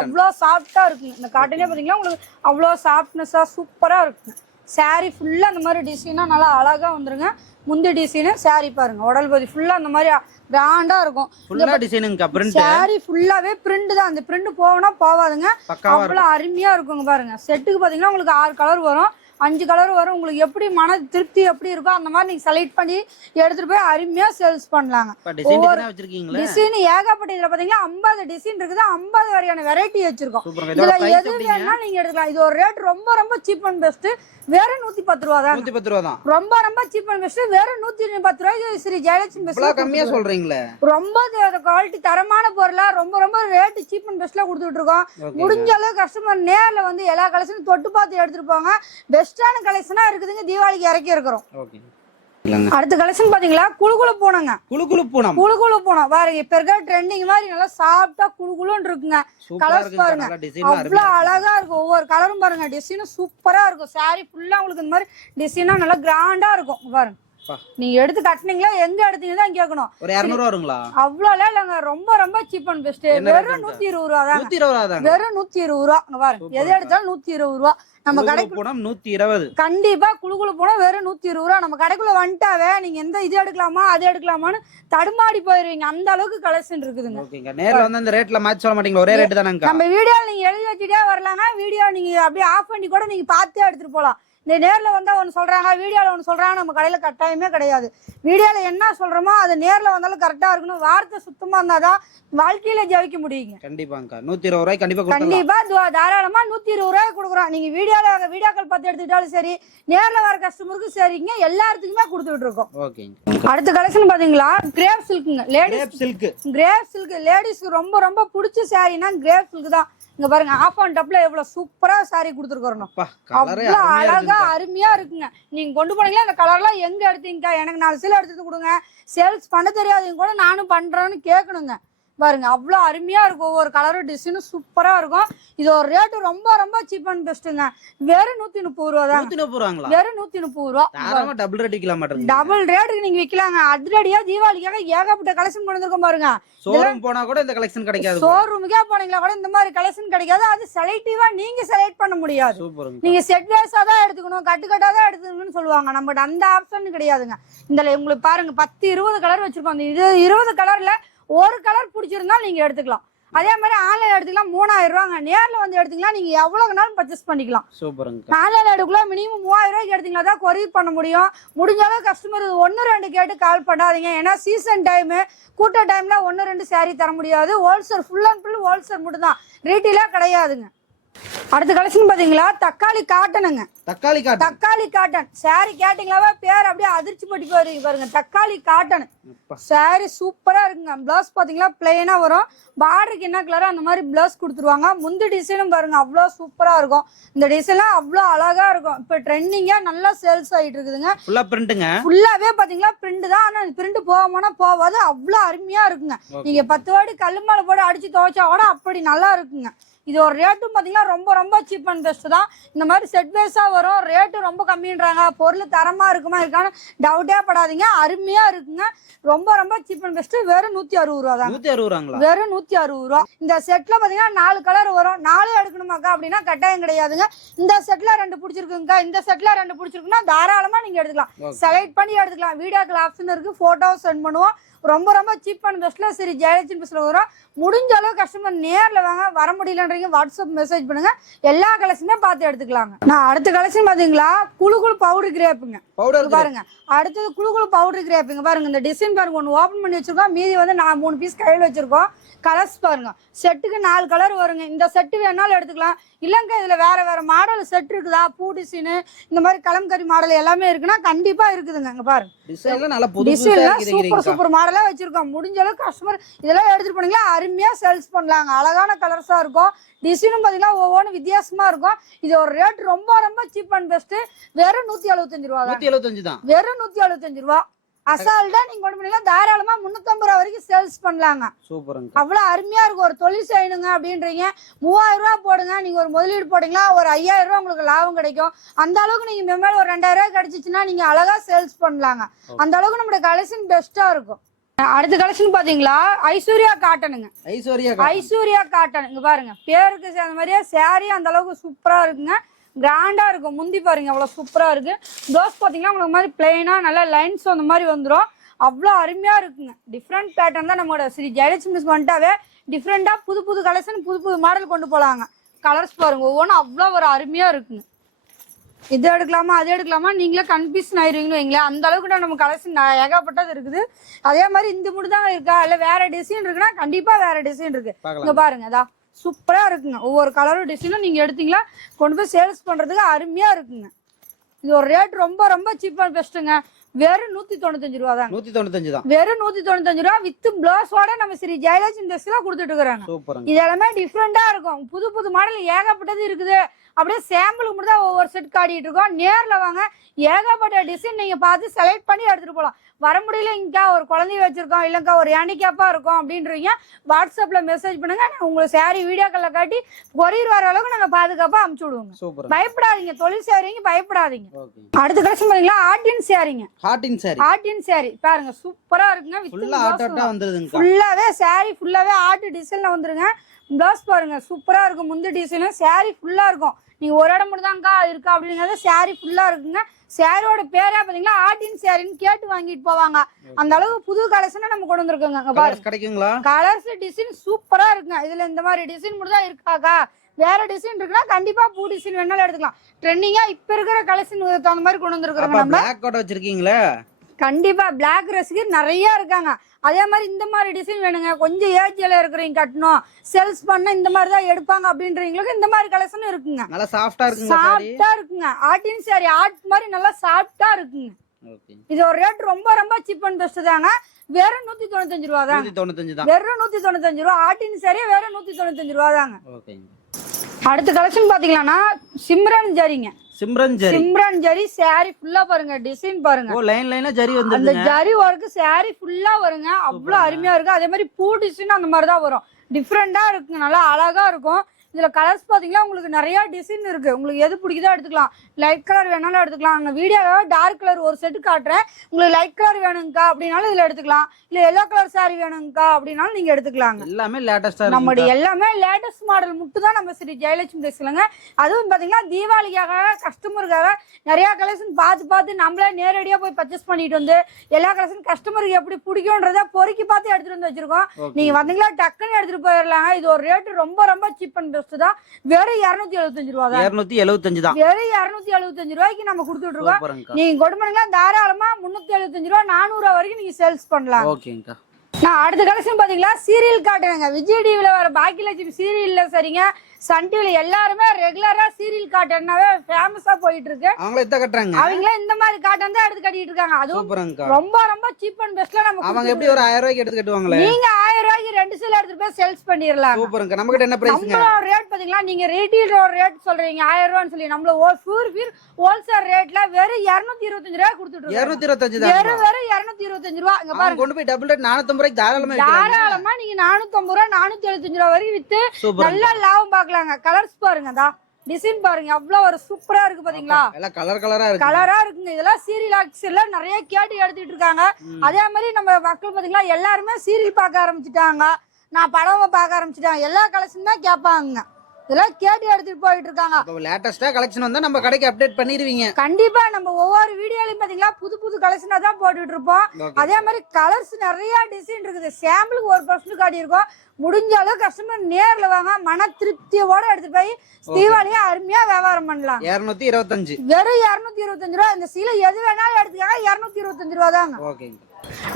அவ்வளோ சாஃப்டா இருக்குங்க. இந்த காட்டனே பாத்தீங்களா உங்களுக்கு அவ்வளோ சாஃப்ட்னஸா சூப்பரா இருக்குங்க. சாரி ஃபுல்லா அந்த மாதிரி டிசைனா நல்லா அழகா வந்துருங்க. முந்தி டிசைன் சாரி பாருங்க. உடல் பகுதி ஃபுல்லா அந்த மாதிரி கிராண்டா இருக்கும். ஃபுல்லா டிசைனுங்க. பிரிண்ட் சாரி ஃபுல்லாவே பிரிண்ட் தான். அந்த பிரிண்ட் போவனா போவாதுங்க. அவ்வளவு அருமையா இருக்குங்க பாருங்க. செட்டுக்கு பாத்தீங்கன்னா உங்களுக்கு 6 கலர் வரும், 5 கலர் வரும். உங்களுக்கு எப்படி மன திருப்தி எப்படி இருக்கோ அந்த மாதிரி நீங்க செலக்ட் பண்ணி எடுத்துட்டு போய் அருமையா சேல்ஸ் பண்ணலாங்க. டிசைன் ஏகப்பட்ட இதுல பாத்தீங்கன்னா 50 டிசைன் இருக்குது. 50 வரையான வெரைட்டி வச்சிருக்கோம். இதுல எது வேணாலும் நீங்க எடுக்கலாம். இது ஒரு ரேட் ரொம்ப ரொம்ப சீப் அண்ட் பெஸ்ட். வெறும் 110 ரூபா தான். 110 ரூபா தான். ரொம்ப ரொம்ப சீப் அண்ட் பெஸ்ட். வெறும் 110 ரூபாய்க்கு ஸ்ரீ ஜெயலட்சுமி பெஸ்ட்ல கம்மியா சொல்றீங்களே. ரொம்ப குவாலிட்டி தரமான பொருளா ரொம்ப ரொம்ப ரேட் சீப் அண்ட் பெஸ்ட்ல கொடுத்துட்டு இருக்கோம். முடிஞ்ச அளவு கஸ்டமர் நேர்ல வந்து எல்லா கலெக்ஷனும் தொட்டு பார்த்து எடுத்துட்டு போங்க. பெஸ்டான கலெக்ஷனா இருக்குதுங்க. தீபாவளிக்கு இறக்கி இருக்கிறோம். அடுத்த கலெக்ஷன் பாத்தீங்களா குளுகுளு பூனங்க. குளுகுளு பூனம் பாருங்க. இப்ப இருக்க ட்ரெண்டிங் மாதிரி நல்லா சாஃப்டா குளுகுளுன்னு இருக்குங்க. கலர்ஸ் பாருங்க அவ்வளவு அழகா இருக்கும். ஒவ்வொரு கலரும் பாருங்க டிசைனும் சூப்பரா இருக்கும். சாரி ஃபுல்லா உங்களுக்கு இந்த மாதிரி டிசைனா நல்லா கிராண்டா இருக்கும் பாருங்க. நீங்க எடுத்து கட்டினீங்களா எங்க எடுத்தீங்கன்னா கேட்கணும். ஒரு 200 ரூபா வருங்களா? அவ்வளவு இல்லங்க. ரொம்ப ரொம்ப சீப் அண்ட் பெஸ்ட். வெறும் 120 ரூபா தான். 120 தான். வெறும் 120 ரூபா பாருங்க. எது எடுத்தாலும் 120 ரூபா. நம்ம கடைக்கு போனா 120. கண்டிப்பா குளுகுளு போனா வெறும் 120 ரூபா. நம்ம கடைக்குள்ள வந்துட்டாவே நீங்க எந்த இது எடுக்கலாமா அது எடுக்கலாமான்னு தடுமாடி போயிருவீங்க. அந்த அளவுக்கு கலெக்ஷன் இருக்குதுங்க. ஓகேங்க. நேர்ல வந்து அந்த ரேட்ல மேட்ச் சொல்ல மாட்டீங்களா? ஒரே ரேட் தானங்க. நம்ம வீடியோல நீங்க எழுதி வச்சிட்டே வரலாங்க. வீடியோ நீங்க அப்படியே ஆஃப் பண்ணி கூட நீங்க பார்த்தே எடுத்துட்டு போலாம். இந்த நேர்ல வந்தா ஒன்னு சொல்றாங்க, வீடியோல ஒன்னு சொல்றாங்க. நம்ம கடையில கட்டாயமே கிடையாது. வீடியோல என்ன சொல்றோமோ அது நேர்ல வந்தாலும் கரெக்டா இருக்கணும். வார்த்தை சுத்தமா இருந்தாதான் வாழ்க்கையில ஜெயிக்க முடியுங்க. கண்டிப்பாங்க. 120 ரூபாய் கண்டிப்பா தாராளமா 120 ரூபாய் கொடுக்குறோம். நீங்க வீடியோக்கள் பார்த்து எடுத்துக்கிட்டாலும் சரி, நேர்ல வர கஸ்டமருக்கு சரிங்க. எல்லாத்துக்குமே கொடுத்துட்டு இருக்கோம். அடுத்த கலெக்ஷன் பாத்தீங்களா கிரேப் சில்க்குங்க. கிரேப் சில்க் லேடிஸ்க்கு ரொம்ப ரொம்ப பிடிச்ச சாரினா கிரேப் சில்க் தான். இங்க பாருங்க ஆஃப் அண்ட் டப்ல எவ்வளவு சூப்பரா சாரி கொடுத்துருக்கோம். அவ்வளவு அழகா அருமையா இருக்குங்க. நீங்க கொண்டு போனீங்களா இந்த கலர்லாம் எங்க எடுத்தீங்க? எனக்கு 4 சீலை எடுத்து கொடுங்க. சேல்ஸ் பண்ண தெரியாதவங்க கூட நானும் பண்றேன்னு கேட்கணுங்க. பாருங்க அவ்வளவு அருமையா இருக்கும். ஒவ்வொரு கலரும் டிசைனும் சூப்பரா இருக்கும். இது ஒரு ரேட்டு ரொம்ப ரொம்ப சீப் அண்ட் பெஸ்ட்டுங்க. வெறும் 130 ரூபா தான். 130 ரூபாங்களா? வெறும் 130 ரூபா. தாராளமா டபுள் ரேட் விக்கலாம் மாட்டீங்க. டபுள் ரேட்டுக்கு நீங்க விக்கலாங்க. அதிரடியா தீபாவளிக்காக ஏகப்பட்ட கலெக்ஷன் கொண்டு வந்திருக்கோம் பாருங்க. ஷோரூம் போனா கூட இந்த கலெக்ஷன் கிடைக்காது. ஷோரூமுக்கே போனீங்களா கூட இந்த மாதிரி கலெக்ஷன் கிடைக்காது. அது செலக்டிவா நீங்க செலக்ட் பண்ண முடியாது. நீங்க செட் வைஸா தான் எடுத்துக்கணும், கட்டுக்கட்டா தான் எடுத்துக்கணும்னு சொல்லுவாங்க. நம்மகிட்ட அந்த ஆப்ஷன் கிடையாதுங்க. இந்த உங்களுக்கு பாருங்க 10 20 கலர் வச்சிருக்கோம். அந்த 20 கலர்ல ஒரு கலர் பிடிச்சிருந்தா நீங்க எடுத்துக்கலாம். அதே மாதிரி ஆன்லைன் எடுத்துக்கலாம் 3000 ரூபாங்க. நேர்ல வந்து எடுத்தீங்கன்னா நீங்க எவ்வளவு நாளும் பர்ச்சேஸ் பண்ணிக்கலாம். ஆன்லைன் எடுக்கலாம் மினிமம் 3000 ரூபாய்க்கு எடுத்தீங்கன்னா தான் கொரியர் பண்ண முடியும். முடிஞ்சாலும் கஸ்டமர் 1 2 கேட்டு கால் பண்ணாதீங்க. ஏன்னா சீசன் டைம் கூட்ட டைம்ல 1 2 சாரி தர முடியாது. Wholesale full and full wholesale மட்டும் தான், ரீட்டெயிலா கிடையாதுங்க. அடுத்த கலெக்ஷன் பாத்தீங்களா தக்காளி காட்டனுங்க. தக்காளி காட்டன் சாரி கேட்டீங்களாவா பேர் அப்படியே அதிர்ச்சி பட்டி போயிருங்க பாருங்க. தக்காளி காட்டன் சாரி சூப்பரா இருக்குங்க. பிளவுஸ் பாத்தீங்களா பிளெயினா வரும். பார்டருக்கு என்ன கலரோ அந்த மாதிரி பிளவுஸ் கொடுத்துருவாங்க. முந்தி டிசைனும் பாருங்க அவ்வளவு சூப்பரா இருக்கும். இந்த டிசைன்லாம் அவ்வளவு அழகா இருக்கும். இப்ப ட்ரெண்டிங்கா நல்லா சேல்ஸ் ஆயிட்டு இருக்குதுங்க. ஃபுல்லாவே பாத்தீங்களா பிரிண்ட் தான். ஆனா பிரிண்ட் போகாமனா போவாது. அவ்வளவு அருமையா இருக்குங்க. நீங்க 10 வாட்டி கல்லு மேல போட்டு அடிச்சு துவைச்சா கூட அப்படி நல்லா இருக்குங்க. இது ஒரு ரேட்டும் பாத்தீங்கன்னா ரொம்ப ரொம்ப சீப் அண்ட் பெஸ்ட் தான். இந்த மாதிரி செட் வைஸா வரும். ரேட்டு ரொம்ப கம்மின்றாங்க. பொருள் தரமா இருக்குமா இருக்கான்னு டவுட்டே படாதீங்க. அருமையா இருக்குங்க. ரொம்ப ரொம்ப சீப் அண்ட் பெஸ்ட். வெறும் 160 ரூபா தான். வெறும் 160 ரூபா. இந்த செட்ல பாத்தீங்கன்னா 4 கலர் வரும். 4 எடுக்கணுமாக்கா அப்படின்னா கட்டாயம் கிடையாதுங்க. இந்த செட்ல 2 பிடிச்சிருக்குங்க, இந்த செட்ல 2 பிடிச்சிருக்குன்னா தாராளமா நீங்க எடுத்துக்கலாம். செலக்ட் பண்ணி எடுத்துக்கலாம். வீடியோ கால் ஆப்ஷன் இருக்கு. போட்டோ சென்ட் பண்ணுவோம். ரொம்ப ரொம்ப சீப் அண்ட் பெஸ்ட்ல சரி ஜெயலட்சுமி பெஸ்ட்ல வரும். முடிஞ்ச அளவு கஸ்டமர் நேர்ல வாங்க. வர முடியல பண்றீங்க வாட்ஸ்அப் மெசேஜ் பண்ணுங்க, எல்லா கலெக்ஷனுமே பார்த்து எடுத்துக்கலாங்க. நான் அடுத்த கலெக்ஷன் பாத்தீங்களா குழு பவுடர் கிரேப்புங்க. பவுடர் பாருங்க, அடுத்தது குழு பவுடர் கிரேப்புங்க. பாருங்க இந்த டிசைன் பாருங்க, ஒன்று ஓபன் பண்ணி வச்சிருக்கோம், மீதி வந்து நான் 3 பீஸ் கையில் வச்சிருக்கோம். கலர்ஸ் பாருங்க, செட்டுக்கு 4 கலர் வருங்க. இந்த செட்டு வேணாலும் எடுத்துக்கலாம். இல்லங்க இதுல வேற மாடல் செட் இருக்குதா, பூ டிசைன் இந்த மாதிரி கலம்கரி மாடல் எல்லாமே இருக்குன்னா கண்டிப்பா இருக்குதுங்க. இங்க பாருங்க டிசைன்லாம் சூப்பர் மாடலா வச்சிருக்கோம். முடிஞ்ச அளவுக்கு கஸ்டமர் இதெல்லாம் எடுத்துட்டு போனீங்களா அருமையா சேல்ஸ் பண்ணலாங்க. அழகான கலர்ஸா இருக்கும். டிசைனும் பாத்தீங்கன்னா ஒவ்வொன்றும் வித்தியாசமா இருக்கும். இது ஒரு ரேட் ரொம்ப சீப் அண்ட் பெஸ்ட். வெறும் 175 ரூபா தான். வெறும் 175 ரூபா. அசால்ட்டா நீங்க கொண்டு போனீங்கன்னா தாராளமா 350 ரூபா வரைக்கும் சேல்ஸ் பண்ணலாங்க. சூப்பருங்க. அவ்வளவு அருமையா இருக்கும். ஒரு தொழில் செய்யணுங்க அப்படின்றீங்க, 3000 ரூபாய் போடுங்க. நீங்க ஒரு முதலீடு போட்டீங்கன்னா ஒரு 5000 ரூபாய் உங்களுக்கு லாபம் கிடைக்கும். அந்த அளவுக்கு நீங்க மேல ஒரு 2000 ரூபாய் கிடைச்சிச்சுன்னா நீங்க அழகா சேல்ஸ் பண்ணலாங்க. அந்த அளவுக்கு நம்மளோட கலெக்ஷன் பெஸ்டா இருக்கும். அடுத்த கலெக்ஷன் பாத்தீங்களா ஐஸ்வர்யா காட்டனுங்க. ஐஸ்வர்யா காட்டன் இங்க பாருங்க, பேருக்கு அந்த மாதிரியே சாரி அந்த அளவுக்கு சூப்பரா இருக்குங்க. கிராண்டா இருக்கும். முந்தி பாருங்க அவ்வளவு சூப்பரா இருக்கு. ப்ளவுஸ் பாத்தீங்கன்னா உங்களுக்கு மாதிரி பிளைனா நல்லா லைன்ஸ் அந்த மாதிரி வந்துடும். அவ்வளோ அருமையா இருக்குங்க. டிஃப்ரெண்ட் பேட்டர்ன் தான் நம்மளோட ஸ்ரீ ஜெயலட்சுமி மிஸ் வந்துட்டாவே டிஃப்ரெண்டா புது கலெக்ஷன் புது மாடல் கொண்டு போலாங்க. கலர்ஸ் பாருங்க ஒவ்வொன்றும் அவ்வளோ ஒரு அருமையா இருக்குங்க. இது எடுக்கலாமா அது எடுக்கலாமா நீங்களே கன்ஃபியூஷன் ஆயிருவீங்கன்னு வைங்களேன். அந்த அளவுக்கு நம்ம கலெக்ஷன் ஏகப்பட்டது இருக்குது. அதே மாதிரி இந்த மட்டும் தான் இருக்கா இல்ல வேற டிசைன் இருக்குன்னா கண்டிப்பா வேற டிசைன் இருக்கு. இங்க பாருங்க அதா சூப்பரா இருக்குங்க. ஒவ்வொரு கலரும் டிசைனும் நீங்க எடுத்தீங்களா கொண்டு போய் சேல்ஸ் பண்றதுக்கு அருமையா இருக்குங்க. இது ஒரு ரேட் ரொம்ப சீப் அண்ட் பெஸ்ட்டுங்க. வெறும் 195 ரூபா தான். 195 தான். வெறும் 195 ரூபா வித் பிளவுஸோட நம்ம ஸ்ரீ ஜெயலட்சுமி ட்ரெஸ்ல கொடுத்துட்டு இருக்காங்க. இது எல்லாமே டிஃப்ரெண்டா இருக்கும். புது மாடல் ஏகப்பட்டது இருக்குது. அப்படியே சாம்பிளுக்கு மட்டும் தான் ஒவ்வொரு செட் காட்டிட்டு இருக்கோம். நேர்ல வாங்க, ஏகப்பட்ட டிசைன் நீங்க பார்த்து செலக்ட் பண்ணி எடுத்துட்டு போகலாம். வர முடியல இங்கக்கா ஒரு குழந்தைய வச்சிருக்கோம் இல்லக்கா ஒரு ஹேண்டிகேப்பா இருக்கும் அப்படின்றீங்க வாட்ஸ்அப்ல மெசேஜ் பண்ணுங்க. நான் உங்களுக்கு சாரி வீடியோக்கள்ல காட்டி கொரியர் வர அளவுக்கு நாங்க பாதுகாப்பா அமுச்சு விடுவோங்க. பயப்படாதீங்க, தொழில் சேரீங்க பயப்படாதீங்க. அடுத்த கலெக்ஷன் பாத்தீங்களா ஆர்டின் சாரிங்க. ஆர்டின் சாரி பாருங்க சூப்பரா இருக்குங்க. ஃபுல்லாவே சாரி ஃபுல்லாவே ஆர்ட் டிசைன்ல வந்துருங்க. பிளவுஸ் பாருங்க சூப்பரா இருக்கும். முந்தி டிசைன் சாரி ஃபுல்லா இருக்கும். நீங்க ஒரு இடம் மட்டும் தான்க்கா இருக்கா அப்படிங்கறது சாரி ஃபுல்லா இருக்குங்க. சாரியோட பேரே பாத்தீங்கன்னா ஆர்டின் சாரின்னு கேட்டு வாங்கிட்டு போவாங்க. அந்த அளவுக்கு புது கலெக்ஷன் நம்ம கொண்டு வந்திருக்கோங்க. பாருங்க கலர்ஸ் டிசைன் சூப்பரா இருக்குங்க. இதுல இந்த மாதிரி டிசைன் மட்டும் தான் இருக்காக்கா, வேற டிசைன் இருக்குன்னா கண்டிப்பா பூ டிசைன் வேணாலும் எடுத்துக்கலாம். ட்ரெண்டிங்கா இப்ப இருக்கிற கலெக்ஷன் தகுந்த மாதிரி கொண்டு வந்திருக்கோம். நம்ம கண்டிப்பா பிளாக் ரசிகர் நிறைய இருக்காங்க. அதே மாதிரி இந்த மாதிரி டிசைன் வேணுங்க, கொஞ்சம் ஏஜ்ல இருக்கிறவங்க கட்டணும் சேல்ஸ் பண்ண இந்த மாதிரி தான் எடுப்பாங்க அப்படின்றவங்களுக்கு இந்த மாதிரி கலெக்ஷன் இருக்குங்க. நல்லா சாஃப்டா இருக்குங்க. ஆர்டின் சாரி ஆர்ட் மாதிரி நல்லா சாஃப்டா இருக்குங்க. இது ஒரு ரேட் ரொம்ப சீப் அண்ட் பெஸ்ட் தாங்க. வெறும் 195 ரூபா தான். வெறும் 195 ரூபா. ஆர்டின் சாரி வெறும் 195 ரூபா தாங்க. அடுத்த கலெக்ஷன் பாத்தீங்கன்னா சிம்ரன் ஜரிங்க. சிம்ரன் ஜரி சாரி ஃபுல்லா பாருங்க டிசைன் பாருங்க. லைனா ஜரி வந்து அந்த ஜரி வர்க் சாரி ஃபுல்லா வருங்க. அவ்வளவு அருமையா இருக்கு. அதே மாதிரி பூ டிசைன் அந்த மாதிரி தான் வரும். டிஃப்ரெண்டா இருக்குங்க. நல்லா அழகா இருக்கும். இதுல கலர்ஸ் பாத்தீங்கன்னா உங்களுக்கு நிறைய டிசைன் இருக்கு. உங்களுக்கு எது பிடிக்குதோ எடுத்துக்கலாம். லைட் கலர் வேணாலும் எடுத்துக்கலாம். அங்க வீடியோவா டார்க் கலர் ஒரு செட்டு காட்டுறேன். உங்களுக்கு லைட் கலர் வேணுங்கக்கா அப்படின்னாலும் இதுல எடுத்துக்கலாம். இல்ல எல்லோ கலர் சாரி வேணுங்கக்கா அப்படின்னாலும் நீங்க எடுத்துக்கலாங்க. எல்லாமே லேட்டஸ்டா நம்மளுடைய எல்லாமே லேட்டஸ்ட் மாடல் மட்டும் தான் நம்ம ஸ்ரீ ஜெயலட்சுமி ட்ரெஸ்லங்க. அதுவும் பாத்தீங்கன்னா தீபாவளிக்காக கஸ்டமருக்காக நிறைய கலெக்ஷன் பார்த்து நம்மளே நேரடியா போய் பர்ச்சேஸ் பண்ணிட்டு வந்து எல்லா கலெக்ஷன் கஸ்டமருக்கு எப்படி பிடிக்கும்ன்றத பொறுக்கி பார்த்து எடுத்துட்டு வந்து வச்சிருக்கோம். நீங்க வந்தீங்களா டக்குன்னு எடுத்துட்டு போயிடலாங்க. இது ஒரு ரேட் ரொம்ப சீப் அண்ட் பெஸ்ட் தான். வெறும் 275 ரூபா தான். 275 தான். வெறும் 275 ரூபாய்க்கு நம்ம கொடுத்துட்டு இருக்கோம். நீங்க கொண்டு போனீங்கன்னா தாராளமா 375 ரூபா 400 ரூபா வரைக்கும் நீங்க சேல்ஸ் பண்ணலாம். ஓகேங்கா. நான் அடுத்த கலெக்ஷன் பாத்தீங்களா சீரியல் காட்டுறேங்க. விஜய் டிவில வர பாக்கியலட்சுமி சீரியல்ல சரிங்க சன் டிவில எல்லாருமே ரெகுலரா சீரியல் காட்டன்னாவே ஃபேமஸா போயிட்டு இருக்கு. அவங்களே இந்த மாதிரி காட்டன் தான் எடுத்து கட்டிட்டு இருக்காங்க. அதுவும் ரொம்ப சீப் அண்ட் பெஸ்ட்ல நம்ம அவங்க எப்படி ஒரு 1000 ரூபாய்க்கு எடுத்து கட்டுவாங்களே, நீங்க 1000 ரூபாய்க்கு 2 சேல் எடுத்து போய் சேல்ஸ் பண்ணிரலாம். சூப்பர்ங்க. நம்ம கிட்ட என்ன பிரைஸ்ங்க? நம்ம ரேட் பாத்தீங்களா நீங்க ரீட்டெயில் ரேட் சொல்றீங்க 1000 ரூபாய்னு சொல்லி நம்மள ஹோல்சேல் ரேட்ல வெறும் 225 ரூபாய் கொடுத்துட்டு இருக்கோம். 225 தான். வெறும் 225 ரூபாய். இங்க பாருங்க கொண்டு போய் டபுள் ரேட் 450 ரூபாய்க்கு தாராளமா நீங்க 450 ரூபாய் 475 ரூபாய் வரைக்கும் வித்து நல்ல லாபம் பார்க்கலாம். கலர்ஸ் பாருங்கடா டிசைன் பாருங்க அவ்வளவு ஒரு சூப்பரா இருக்கு பாத்தீங்களா. எல்லாம் கலரா இருக்குங்க. இதெல்லாம் சீரியல் ஆக்சர்ல நிறைய கேட்டு எடுத்துட்டு இருக்காங்க. அதே மாதிரி நம்ம மக்கள் பாத்தீங்களா எல்லாருமே சீரியல் பார்க்க ஆரம்பிச்சுட்டாங்க. நான் படம் பார்க்க ஆரம்பிச்சுட்டாங்க. எல்லா கலெக்ஷன் தான் கேட்பாங்க. இதெல்லாம் கேட்டு எடுத்துட்டு போயிட்டு இருக்காங்க. லேட்டஸ்டா கலெக்ஷன் வந்தா நம்ம கடைக்கு அப்டேட் பண்ணிடுவீங்க. கண்டிப்பா நம்ம ஒவ்வொரு வீடியோலயும் பாத்தீங்களா புது புது கலெக்ஷனா தான் போட்டுட்டு இருப்போம். அதே மாதிரி கலர்ஸ் நிறைய டிசைன் இருக்குது. சாம்பிளுக்கு ஒரு பர்சன்ட் காட்டி இருக்கோம். முடிஞ்ச அளவு கஸ்டமர் நேர்ல வாங்க, மன திருப்தியோட எடுத்துட்டு போய் தீபாவளியா அருமையா வியாபாரம் பண்ணலாம். 225 வெறும் 225 ரூபா. இந்த சீலை எது வேணாலும் எடுத்துக்காங்க, 225 ரூபா தாங்க. ஓகேங்க.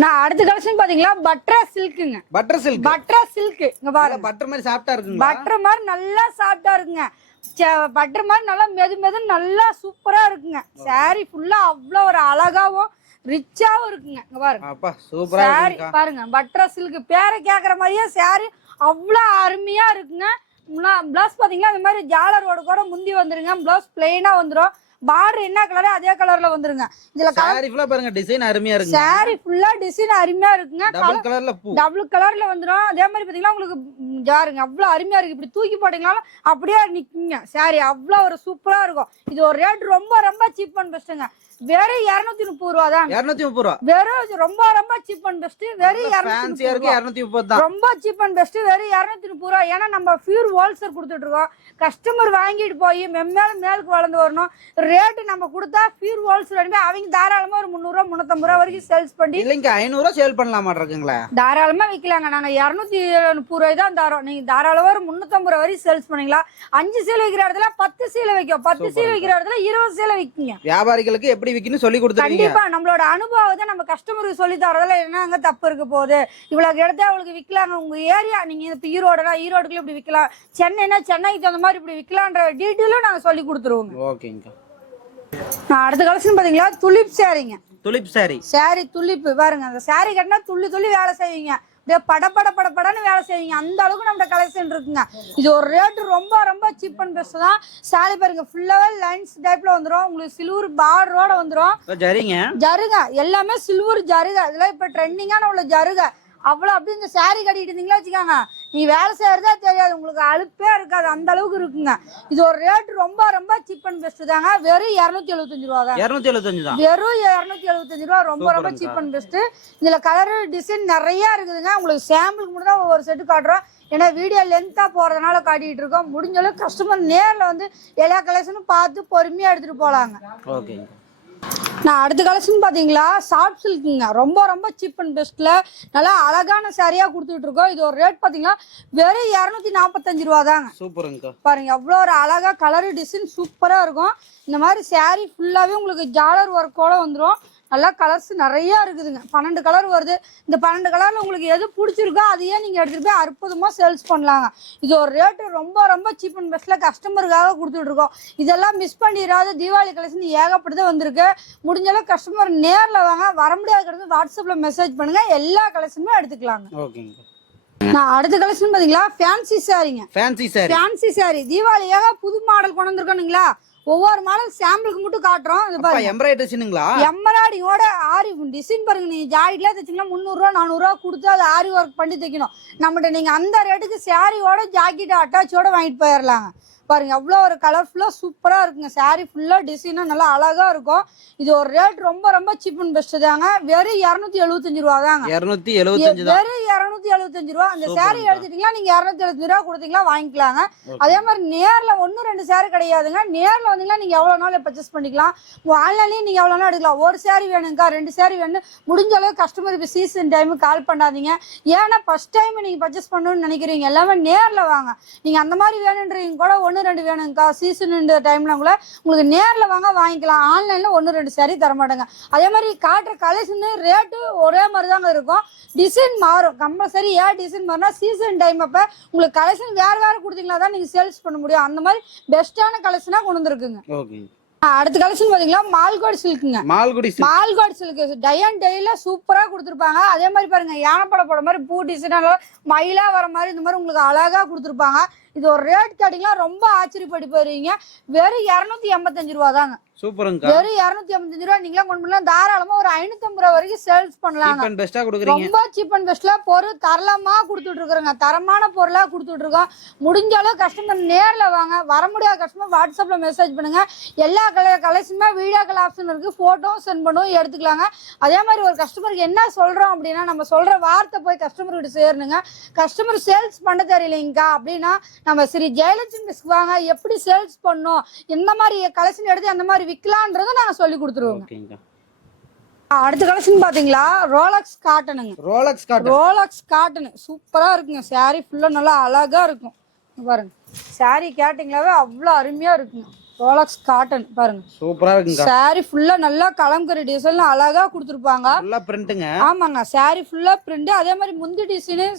நான் அடுத்த கலெக்ஷன் பாத்தீங்களா பட்டர் சில்க்குங்க. Butter silk. பட்டர் சில்க் இங்க பாருங்க. பட்டர் மாதிரி சாஃப்ட்டா இருக்குங்க. பட்டர் மாதிரி நல்லா சாஃப்ட்டா இருக்குங்க. பட்டர் மாதிரி நல்லா மெது நல்லா சூப்பரா இருக்குங்க. சாரி ஃபுல்லா அவ்வளவு ஒரு அழகாவும் ரிச்சாவும் இருக்குங்க. இங்க பாருங்க. அப்பா சூப்பரா சாரி பாருங்க. பட்டர் சில்க் பேரை கேக்குற மாதிரியே சாரி அவ்வளவு அருமையா இருக்குங்க. பிளவுஸ் பாத்தீங்கன்னா இந்த மாதிரி ஜாலரோட கூட முந்தி வந்துருங்க. பிளவுஸ் பிளெயினா வந்துரும். பார்டர் என்ன கலரோ அதே கலர்ல வந்துருங்க. இதுல சாரி ஃபுல்லா பாருங்க டிசைன் அருமையா இருக்கு. சாரி ஃபுல்லா டிசைன் அருமையா இருக்குங்க. டபுள் கலர்ல பூ. டபுள் கலர்ல வந்துரும். அதே மாதிரி பாத்தீங்கன்னா உங்களுக்கு ஜாருங்க அவ்வளவு அருமையா இருக்கு. இப்படி தூக்கி போட்டீங்கனாலும் அப்படியே நிக்குங்க. சாரி அவ்வளவு ஒரு சூப்பரா இருக்கும். இது ஒரு ரேட் ரொம்ப ரொம்ப சீப் அண்ட் பெஸ்ட்டுங்க. வெறும் 230 ரூபா தான். 230 ரூபா. வெறும் ரொம்ப ரொம்ப சீப் அண்ட் பெஸ்ட். வெறும் 230 தான். ரொம்ப சீப் அண்ட் பெஸ்ட். வெறும் 230 ரூபா. ஏன்னா நம்ம பியூர் ஹோல்சேல் கொடுத்துட்டு இருக்கோம். கஸ்டமர் வாங்கிட்டு போய் மேலுக்கு வளர்ந்து வரணும். ரேட்டு நம்ம கொடுத்தா பியூர் ஹோல்சேல் அவங்க தாராளமா ஒரு 300 ரூபா 350 ரூபா வரைக்கும் சேல்ஸ் பண்ணி இல்லைங்க 500 ரூபா சேல் பண்ணலாமா இருக்குங்களா? தாராளமா விற்கலாங்க. நாங்க 230 ரூபாய் தான் தரோம். நீங்க தாராளமா ஒரு 350 ரூபா வரைக்கும் சேல்ஸ் பண்ணிக்கலாம். 5 சீலை வைக்கிற இடத்துல 10 சீலை வைக்கும். 10 சீலை வைக்கிற இடத்துல 20 சீலை விற்குங்க. வியாபாரிகளுக்கு எப்படி விக்கணும் சொல்லி கொடுத்துருவீங்க. கண்டிப்பா நம்மளோட அனுபவத்தை நம்ம கஸ்டமருக்கு சொல்லி தரதுல என்னங்க தப்பு இருக்கு போகுது. இவ்வளவு இடத்த அவங்களுக்கு விற்கலாங்க. உங்க ஏரியா நீங்க இப்ப ஈரோடுக்குள்ள இப்படி விற்கலாம், சென்னைனா சென்னைக்கு தகுந்த மாதிரி இப்படி விற்கலான்ற டீட்டெயிலும் நாங்க சொல்லி கொடுத்துருவோம். ஓகேங்க. நான் அடுத்த கலெக்ஷன் பாத்தீங்களா துலிப் சாரிங்க. Tulip sorry. சாரி துலிப் பாருங்க. அந்த சாரி கட்டினா துள்ளி வேலை செய்வீங்க. அப்படியே படன்னு வேலை செய்வீங்க. அந்த அளவுக்கு நம்ம கலெக்ஷன் இருக்குங்க. இது ஒரு ரேட் ரொம்ப ரொம்ப சீப் அண்ட் பெஸ்ட் தான். சாரி பாருங்க ஃபுல்லாவே லைன்ஸ் டைப்ல வந்துரும். உங்களுக்கு சில்வர் பார்டரோட வந்துரும். ஜருக எல்லாமே சில்வர் ஜருக. இதெல்லாம் இப்ப ட்ரெண்டிங்கான உள்ள ஜருக. அவ்வளவு அப்படி இந்த சாரி கட்டிட்டு இருந்தீங்களா வச்சுக்காங்க, நீ வேலை செய்யறதா தெரியாது. உங்களுக்கு அலுப்பே இருக்காது. அந்த அளவுக்கு இருக்குங்க. இது ஒரு ரேட் ரொம்ப ரொம்ப சீப் அண்ட் பெஸ்ட் தாங்க. வெறும் 275 ரூபா தான். 275 தான். வெறும் 275 ரூபா. ரொம்ப ரொம்ப சீப் அண்ட் பெஸ்ட். இதுல கலர் டிசைன் நிறைய இருக்குதுங்க. உங்களுக்கு சாம்பிளுக்கு மட்டும் தான் ஒவ்வொரு செட்டு காட்டுறோம். ஏன்னா வீடியோ லென்த்தா போறதுனால காட்டிட்டு இருக்கோம். முடிஞ்ச அளவுக்கு கஸ்டமர் நேர்ல வந்து எல்லா கலெக்ஷனும் பார்த்து பொறுமையா எடுத்துட்டு போலாங்க. ஓகே. நான் அடுத்த கலெக்ஷன் பாத்தீங்களா சாஃப்ட் சில்க்குங்க. ரொம்ப ரொம்ப சீப் அண்ட் பெஸ்ட்ல நல்லா அழகான சாரியா கொடுத்துட்டு இருக்கோம். இது ஒரு ரேட் பாத்தீங்கன்னா வெறும் 245 ரூபா தாங்க. சூப்பருங்க. பாருங்க எவ்வளவு ஒரு அழகா கலர் டிசைன் சூப்பரா இருக்கும். இந்த மாதிரி சாரி ஃபுல்லாவே உங்களுக்கு ஜாலர் ஒர்க்கோட வந்துடும். நல்லா கலர்ஸ் நிறைய இருக்குதுங்க. 12 கலர் வருது. இந்த 12 கலர்ல உங்களுக்கு எது பிடிச்சிருக்கோ அதையே நீங்க எடுத்துட்டு போய் அற்புதமா சேல்ஸ் பண்ணலாங்க. இது ஒரு ரேட்டு ரொம்ப ரொம்ப சீப் அண்ட் பெஸ்ட்ல கஸ்டமருக்காக கொடுத்துட்டு இருக்கோம். இதெல்லாம் மிஸ் பண்ணிடாத. தீபாவளி கலெக்ஷன் ஏகப்பட்டது வந்திருக்கு. முடிஞ்சாலும் கஸ்டமர் நேர்ல வாங்க. வர முடியாத வாட்ஸ்அப்ல மெசேஜ் பண்ணுங்க. எல்லா கலெக்ஷனுமே எடுத்துக்கலாங்க. ஓகேங்க. நான் அடுத்த கலெக்ஷன் பாத்தீங்களா ஃபேன்சி சாரிங்க. ஃபேன்சி சாரி தீபாவளியாக புது மாடல் கொண்டு வந்திருக்கோங்களா. ஒவ்வொரு மாடல் சாம்பிளுக்கு மட்டும் காட்டுறோம். இது பாருங்க எம்ப்ராய்டிங்கோட ஆரி டிசைன் பாருங்க. நீங்க ஜாடில தைச்சீங்கன்னா 300 ரூபா 400 ரூபா கொடுத்து அது ஆரி ஒர்க் பண்ணி தைக்கணும். நம்மகிட்ட நீங்க அந்த ரேட்டுக்கு சாரியோட ஜாக்கெட் அட்டாச்சோட வாங்கிட்டு போயிடலாங்க. பாருங்க எவ்வளவு ஒரு கலர்ஃபுல்லா சூப்பரா இருக்குங்க. சாரி ஃபுல்லா டிசைனா நல்லா அழகா இருக்கும். இது ஒரு ரேட் ரொம்ப ரொம்ப சீப் அண்ட் பெஸ்ட் தாங்க. வெறும் 275 ரூபா தாங்க. 275 தான். வெறும் 275 ரூபா. அந்த சாரி எடுத்துட்டீங்களா நீங்க 275 ரூபா கொடுத்தீங்களா வாங்கிக்கலாங்க. அதே மாதிரி நேர்ல 1-2 சாரி கிடையாதுங்க. நேர்ல வந்தீங்கன்னா நீங்க எவ்வளவு நாள் பர்ச்சேஸ் பண்ணிக்கலாம். ஆன்லைன்லயும் நீங்க எவ்வளவு நாள் எடுக்கலாம். ஒரு சாரி வேணுங்கக்கா 2 சாரி வேணும். முடிஞ்ச அளவுக்கு கஸ்டமர் இப்ப சீசன் டைம் கால் பண்ணாதீங்க. ஏன்னா ஃபர்ஸ்ட் டைம் நீங்க பர்ச்சேஸ் பண்ணணும்னு நினைக்கிறீங்க. எல்லாமே நேர்ல வாங்க. நீங்க அந்த மாதிரி வேணுன்றீங்க கூட 1-2 வேணுங்கக்கா சீசன் டைம்ல கூட உங்களுக்கு நேர்ல வாங்க வாங்கிக்கலாம். ஆன்லைன்ல 1-2 சாரி தர மாட்டாங்க. அதே மாதிரி காட்டுற கலெக்ஷன் ரேட்டு ஒரே மாதிரி தாங்க இருக்கும். டிசைன் மாறும் கம்பல்சரி. ஏன் டிசைன் மாறினா சீசன் டைம் அப்ப உங்களுக்கு கலெக்ஷன் வேற கொடுத்தீங்களா தான் நீங்க சேல்ஸ் பண்ண முடியும். அந்த மாதிரி பெஸ்டான கலெக்ஷனா கொண்டு வந்துருக்குங்க. அடுத்த கலெக்ஷன் பாத்தீங்களா மால்கோட் சில்க்குங்க. மால்கோட் சில்க் டை அண்ட் டைல சூப்பரா கொடுத்துருப்பாங்க. அதே மாதிரி பாருங்க யானைப்பட போட மாதிரி பூ டிசைன் மயிலா வர மாதிரி இந்த மாதிரி உங்களுக்கு அழகா கொடுத்துருப்பாங்க. இது ஒரு ரேட் கேட்டீங்கன்னா ரொம்ப ஆச்சரியப்பட்டு போயிருவீங்க. வெறும் 285 ரூபா தாங்க. சூப்பருங்க. வெறும் 285 ரூபா நீங்களா கொண்டு போனா தாராளமா ஒரு 550 ரூபா வரைக்கும் சேல்ஸ் பண்ணலாங்க. ரொம்ப சீப் அண்ட் பெஸ்ட்ல பொருள் தரலாமா கொடுத்துட்டு இருக்கிறோங்க. தரமான பொருளா கொடுத்துட்டு இருக்கோம். முடிஞ்ச அளவு கஸ்டமர் நேர்ல வாங்க. வர முடியாத கஸ்டமர் வாட்ஸ்அப்ல மெசேஜ் பண்ணுங்க. எல்லா கலெக்ஷனுமே வீடியோ கால் ஆப்ஷன் இருக்கு. போட்டோ சென்ட் பண்ணுவோம் எடுத்துக்கலாங்க. அதே மாதிரி ஒரு கஸ்டமருக்கு என்ன சொல்றோம் அப்படின்னா நம்ம சொல்ற வார்த்தை போய் கஸ்டமர் கிட்ட சேரணுங்க. கஸ்டமர் சேல்ஸ் பண்ண தெரியலைங்கக்கா அப்படின்னா நம்ம ஸ்ரீ ஜெயலட்சுமி வாங்க, எப்படி சேல்ஸ் பண்ணணும், எந்த மாதிரி கலெக்ஷன் எடுத்து அந்த மாதிரி விற்கலான்றதை நாங்க சொல்லி கொடுத்துருவோங்க. அடுத்த கலெக்ஷன் பாத்தீங்களா, ரோலக்ஸ் காட்டனுங்க. ரோலக்ஸ் காட்டன் சூப்பரா இருக்குங்க. சாரி ஃபுல்லா நல்லா அழகா இருக்கும். பாருங்க, சாரி கேட்டிங்களாவே அவ்வளவு அருமையா இருக்குங்க. ரோலக்ஸ் காட்டன் பாருங்க, சூப்பரா இருக்குங்க. சாரி ஃபுல்லா நல்லா கலம்கரி டிசைன் அழகா கொடுத்துருப்பாங்க. ஃபுல்லா பிரிண்ட்ங்க. ஆமாங்க, சாரி ஃபுல்லா பிரிண்ட். அதே மாதிரி முந்தி டிசைன்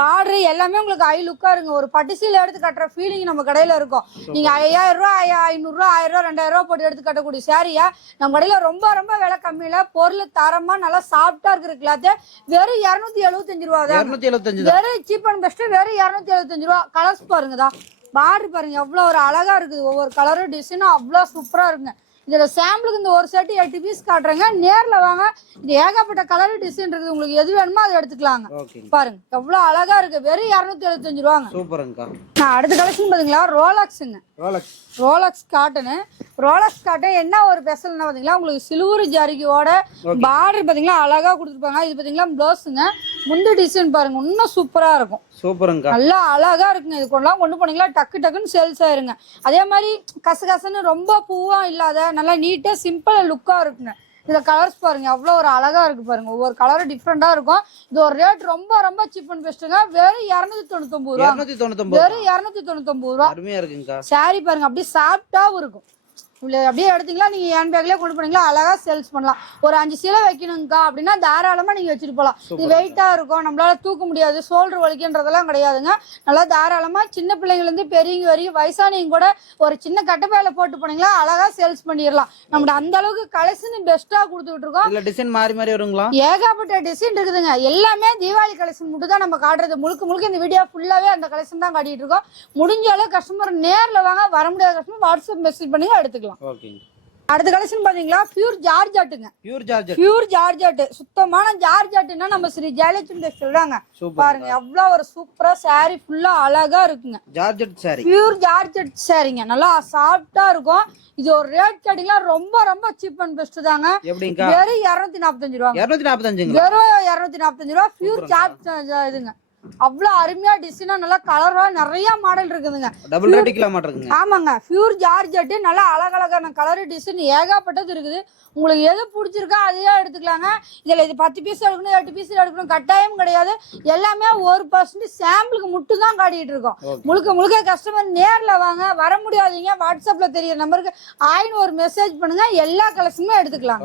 பார்டர் எல்லாமே உங்களுக்கு ஹை லுக்கா இருங்க. ஒரு பட்டுசீல எடுத்து கட்டுற ஃபீலிங் நம்ம கடையில இருக்கும். நீங்க 5000 ரூபாய் 500 ரூபாய் 1000 ரூபாய் 2000 ரூபாய் போட்டு எடுத்து கட்டக்கூடிய சாரியா நம்ம கடையில ரொம்ப ரொம்ப விலை கம்மியில பொருள் தரமா நல்லா சாஃப்டா இருக்கிற கிளாத் வெறும் 275 ரூபா தான். 275 வெறும் சீப் அண்ட் பெஸ்ட், வெறும் 275 ரூபா. கலர்ஸ் பாருங்கதா, பார்டர் பாருங்க எவ்வளவு ஒரு அழகா இருக்குது. ஒவ்வொரு கலரும் டிசைனும் அவ்வளவு சூப்பரா இருக்குங்க. இதுல சாம்பிளுக்கு இந்த ஒரு செட் 8 பீஸ் காட்டுறேங்க. நேர்ல வாங்க, இது ஏகப்பட்ட கலர் டிசைன் இருக்குது. உங்களுக்கு எது வேணுமோ அதை எடுத்துக்கலாங்க. பாருங்க எவ்வளவு அழகா இருக்கு. வெறும் 275 ரூபாங்க. சூப்பருங்கக்கா. அடுத்த கலெக்ஷன் பாத்தீங்களா, ரோலக்ஸுங்க. Rolex cotton. ரோலக்ஸ் காட்டன் என்ன ஒரு ஸ்பெஷல்னா பாத்தீங்களா, உங்களுக்கு சில்வர் ஜரிகையோட பார்டர் பாத்தீங்களா அழகா கொடுத்துருப்பாங்க. இது பாத்தீங்களா பிளவுஸுங்க. முந்தி டிசைன் பாருங்க, இன்னும் சூப்பரா இருக்கும். சூப்பருங்க, நல்லா அழகா இருக்குங்க. இது கொண்டு போனீங்களா டக்கு டக்குன்னு சேல்ஸ் ஆயிருங்க. அதே மாதிரி கசகசன்னு ரொம்ப பூவா இல்லாத நல்லா நீட்டா சிம்பிள் லுக்கா இருக்குங்க. இதுல கலர்ஸ் பாருங்க எவ்வளவு ஒரு அழகா இருக்கு பாருங்க. ஒவ்வொரு கலரும் டிஃப்ரெண்டா இருக்கும். இது ஒரு ரேட் ரொம்ப ரொம்ப சீப் அண்ட் பெஸ்ட்டுங்க. வெறும் 299 ரூபா. வெறும் 299 ரூபா. அருமையா இருக்குங்க. சாரி பாருங்க அப்படியே சாஃப்டாவும் இருக்கும். அப்படியே எடுத்தீங்களா, நீங்க ஹேண்ட் பேக்லயே கொண்டு போனீங்களா அழகா சேல்ஸ் பண்ணலாம். ஒரு 5 சீலை வைக்கணுங்கக்கா அப்படின்னா தாராளமா நீங்க வச்சுட்டு போலாம். இது வெயிட்டா இருக்கும், நம்மளால தூக்க முடியாது, ஷோல்டர் வலிக்குன்றதெல்லாம் கிடையாதுங்க. நல்லா தாராளமா சின்ன பிள்ளைங்கள இருந்து பெரியவங்க வரைக்கும் வயசானவங்க கூட ஒரு சின்ன கட்டப்பையில போட்டு போனீங்களா அழகா சேல்ஸ் பண்ணிடலாம். நம்ம அந்த அளவுக்கு கலெக்ஷன் பெஸ்டா கொடுத்துட்டு இருக்கோம். இல்ல டிசைன் மாறி மாறி வருங்களா? ஏகப்பட்ட டிசைன் இருக்குதுங்க. எல்லாமே தீபாவளி கலெக்ஷன் மட்டும் தான் நம்ம காட்டுறது. முழுக்க இந்த வீடியோ ஃபுல்லாவே அந்த கலெக்ஷன் தான் காட்டிட்டு இருக்கோம். முடிஞ்ச அளவு கஸ்டமர் நேர்ல வாங்க, வர முடியாத கஸ்டமர் வாட்ஸ்அப் மெசேஜ் பண்ணி எடுத்துக்கலாம். அடுத்த கலெக்ஷன் பாத்தீங்களா, பியூர் ஜார்ஜெட்டுங்க. பியூர் ஜார்ஜெட், சுத்தமான ஜார்ஜெட்னா நம்ம ஸ்ரீ ஜெயலட்சுமி டெக்ஸ்டைல் தாங்க. பாருங்க எவ்வளவு ஒரு சூப்பரா சாரி ஃபுல்லா அழகா இருக்குங்க. ஜார்ஜெட் சாரி, பியூர் ஜார்ஜெட் சாரிங்க. நல்லா சாஃப்டா இருக்கும். இது ஒரு ரேட் கேட்டீங்களா ரொம்ப ரொம்ப சீப் அண்ட் பெஸ்ட் தாங்க. வெறும் 245 ரூபா. வெறும் 245 ரூபா. பியூர் ஜார்ஜெட் இதுங்க. அவ்வளவு அருமையா டிசைனா நல்லா கலரா நிறைய மாடல் இருக்குதுங்க. ஆமாங்க, பியூர் ஜார்ஜெட் நல்லா அழகழகான கலர் டிசைன் ஏகப்பட்டது இருக்குது. உங்களுக்கு எது பிடிச்சிருக்கோ அதையே எடுத்துக்கலாங்க. இதுல இது 10 பீஸ் எடுக்கணும் 8 பீஸ் எடுக்கணும் கட்டாயம் கிடையாது. எல்லாமே 1% சாம்பிளுக்கு மட்டும் தான் காட்டிட்டு இருக்கோம். முழுக்க கஸ்டமர் நேர்ல வாங்க, வர முடியாதீங்க வாட்ஸ்அப்ல தெரியற நம்பருக்கு ஆயின்னு ஒரு மெசேஜ் பண்ணுங்க, எல்லா கலெக்ஷனுமே எடுத்துக்கலாம்.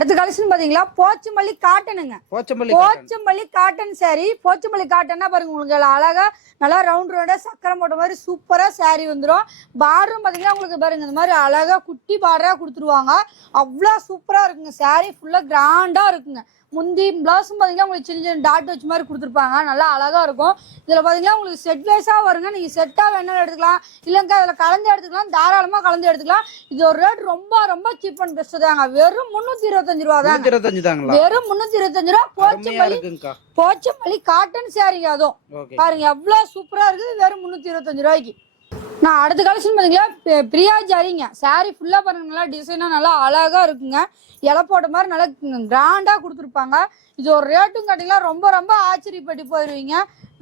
அடுத்த கலெக்ஷன் பாத்தீங்களா, போச்சம்பள்ளி காட்டனுங்க. போச்சம்பள்ளி காட்டன் சாரி. போச்சம்பள்ளி காட்டன்னா பாருங்க உங்களுக்கு அழகா நல்லா ரவுண்டா சக்கரம் போட்ட மாதிரி சூப்பரா சாரி வந்துடும். பார்டரும் பாத்தீங்கன்னா உங்களுக்கு பாருங்க இந்த மாதிரி அழகா குட்டி பார்டரா கொடுத்துருவாங்க. அவ்வளவு சூப்பரா இருக்குங்க. சாரி ஃபுல்லா கிராண்டா இருக்குங்க. முந்தி பிளவுஸும் பாத்தீங்கன்னா உங்களுக்கு சின்ன டாட் வச்ச மாதிரி கொடுத்துருப்பாங்க. நல்லா அழகா இருக்கும். இதுல பாத்தீங்கன்னா உங்களுக்கு செட் வைஸா வருங்க. நீங்க செட்டா வேணாலும் எடுத்துக்கலாம், இல்லைங்க அதுல கலந்து எடுத்துக்கலாம், தாராளமா கலந்து எடுத்துக்கலாம். இது ஒரு ரேட் ரொம்ப ரொம்ப சீப் அண்ட் பெஸ்ட் தாங்க. வெறும் 325 ரூபா தான். வெறும் 325 ரூபா. போச்சம்பள்ளி காட்டன் சாரிங்க. அதுவும் பாருங்க எவ்வளவு சூப்பரா இருக்குது. வெறும் 325 ரூபாய்க்கு. நான் அடுத்த கலெக்ஷன் பாத்தீங்களா, பிரியா ஜரிங்க. சாரி ஃபுல்லா பாருங்க நல்லா டிசைனா நல்லா அழகா இருக்குங்க. இலை போட்ட மாதிரி நல்லா கிராண்டா கொடுத்துருப்பாங்க. இது ஒரு ரேட்டும் கேட்டீங்களா ரொம்ப ரொம்ப ஆச்சரியப்பட்டு போயிருவீங்க.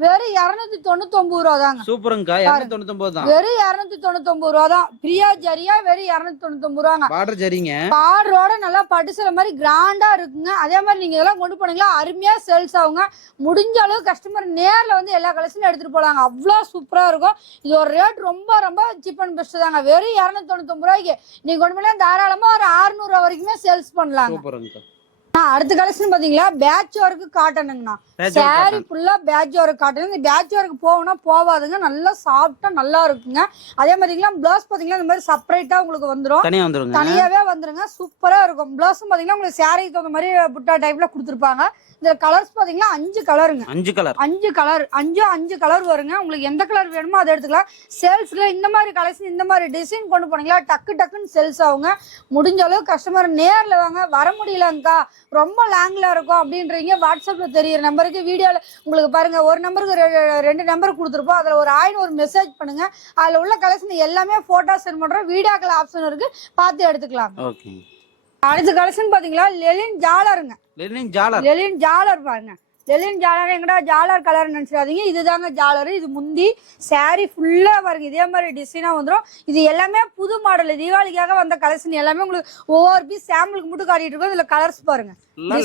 வெறும் 299 ரூபா தாங்க. சூப்பருங்க. 299 தான். வெறும் 299 ரூபா தான். பிரியா ஜரியா வெறும் 299 ரூபாங்க. பார்டர் ஜரிங்க. பார்டரோட நல்லா பட்டு சேலை மாதிரி கிராண்டா இருக்குங்க. அதே மாதிரி நீங்க இதெல்லாம் கொண்டு போனீங்களா அருமையா சேல்ஸ் ஆகுங்க. முடிஞ்ச அளவு கஸ்டமர் நேர்ல வந்து எல்லா கலெக்ஷனும் எடுத்துட்டு போலாங்க. அவ்வளவு சூப்பரா இருக்கும். இது ஒரு ரேட் ரொம்ப ரொம்ப சீப் அண்ட் பெஸ்ட் தாங்க. வெறும் 299 ரூபாய்க்கு நீங்க கொண்டு போனா தாராளமா ஒரு 600 ரூபா வரைக்குமே சேல்ஸ் பண்ணலாங்க. சூப்பருங்க. அடுத்த கலெக்ஷன் பாத்தீங்களா, பேட்ச் ஒர்க் காட்டனுங்கண்ணா. சாரி ஃபுல்லா பேட்ச் ஒர்க் காட்டன். இந்த பேட்ச் ஒர்க் போகணும்னா போவாதுங்க, நல்லா சாஃப்டா நல்லா இருக்குங்க. அதே மாதிரிங்களா பிளவுஸ் பாத்தீங்கன்னா இந்த மாதிரி செப்பரேட்டா உங்களுக்கு வந்துடும், தனியாவே வந்துருங்க. சூப்பரா இருக்கும். பிளவுஸும் பாத்தீங்கன்னா உங்களுக்கு சாரிக்கு தகுந்த மாதிரி புட்டா டைப்ல கொடுத்துருப்பாங்க. இந்த கலர்ஸ் பாத்தீங்கன்னா 5 கலருங்க. 5 கலர் வருங்க. உங்களுக்கு எந்த கலர் வேணுமோ அதை எடுத்துக்கலாம். சேல்ஸ்ல இந்த மாதிரி கலெக்ஷன் இந்த மாதிரி டிசைன் கொண்டு போனீங்களா டக்குன்னு சேல்ஸ் ஆகுங்க. முடிஞ்ச அளவு கஸ்டமர் நேர்ல வாங்க, வர முடியலங்கக்கா ரொம்ப லாங்ல இருக்கும் அப்படின்றீங்க வாட்ஸ்அப்ல தெரியற நம்பருக்கு வீடியோல உங்களுக்கு பாருங்க ஒரு நம்பருக்கு 2 நம்பர் கொடுத்துருப்போம். அதுல ஒரு ஆயிரம் ஒரு மெசேஜ் பண்ணுங்க. அதுல உள்ள கலெக்ஷன் எல்லாமே போட்டோ சென்ட் பண்றோம். வீடியோ கால் ஆப்ஷன் இருக்கு, பார்த்து எடுத்துக்கலாம். அடுத்த கலெக்ஷன் பாத்தீங்களா, லெலின் ஜாலருங்க. லெலின் ஜாலர் பாருங்க. லெலின் ஜாலர் எங்கடா ஜாலர் கலர் நினைச்சிடாதீங்க, இதுதாங்க ஜாலர். இது முந்தி saree ஃபுல்லா பாருங்க இதே மாதிரி டிசைனா வந்துடும். இது எல்லாமே புது மாடல், தீபாவளிக்காக வந்த கலெக்ஷன் எல்லாமே உங்களுக்கு ஒவ்வொரு பீஸ் சாம்பிளுக்கு மட்டும் காட்டிட்டு இருக்கோம். இதுல கலர்ஸ் பாருங்க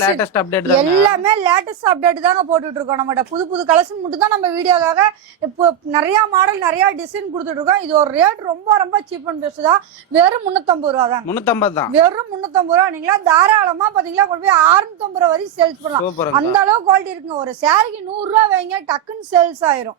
லேட்டஸ்ட் அப்டேட் தான், எல்லாமே லேட்டஸ்ட் அப்டேட் தாங்க போட்டுட்டு இருக்கோம். நம்மகிட்ட புது புது கலெக்ஷன் மட்டும் தான் நம்ம வீடியோக்காக இப்போ நிறைய மாடல் நிறைய டிசைன் கொடுத்துட்டு இருக்கோம். இது ஒரு ரேட் ரொம்ப ரொம்ப சீப் அண்ட் பெஸ்ட் தான், வெறும் 350 ரூபா தான். 350 தான், வெறும் 350 ரூபா. நீங்களா தாராளமா பாத்தீங்களா கொண்டு போய் 650 ரூபா வரைக்கும் சேல்ஸ் பண்ணலாம். அந்த அளவு குவாலிட்டி இருக்குங்க. ஒரு சாரிக்கு 100 ரூபா வைங்க, டக்குன்னு சேல்ஸ் ஆயிரும்.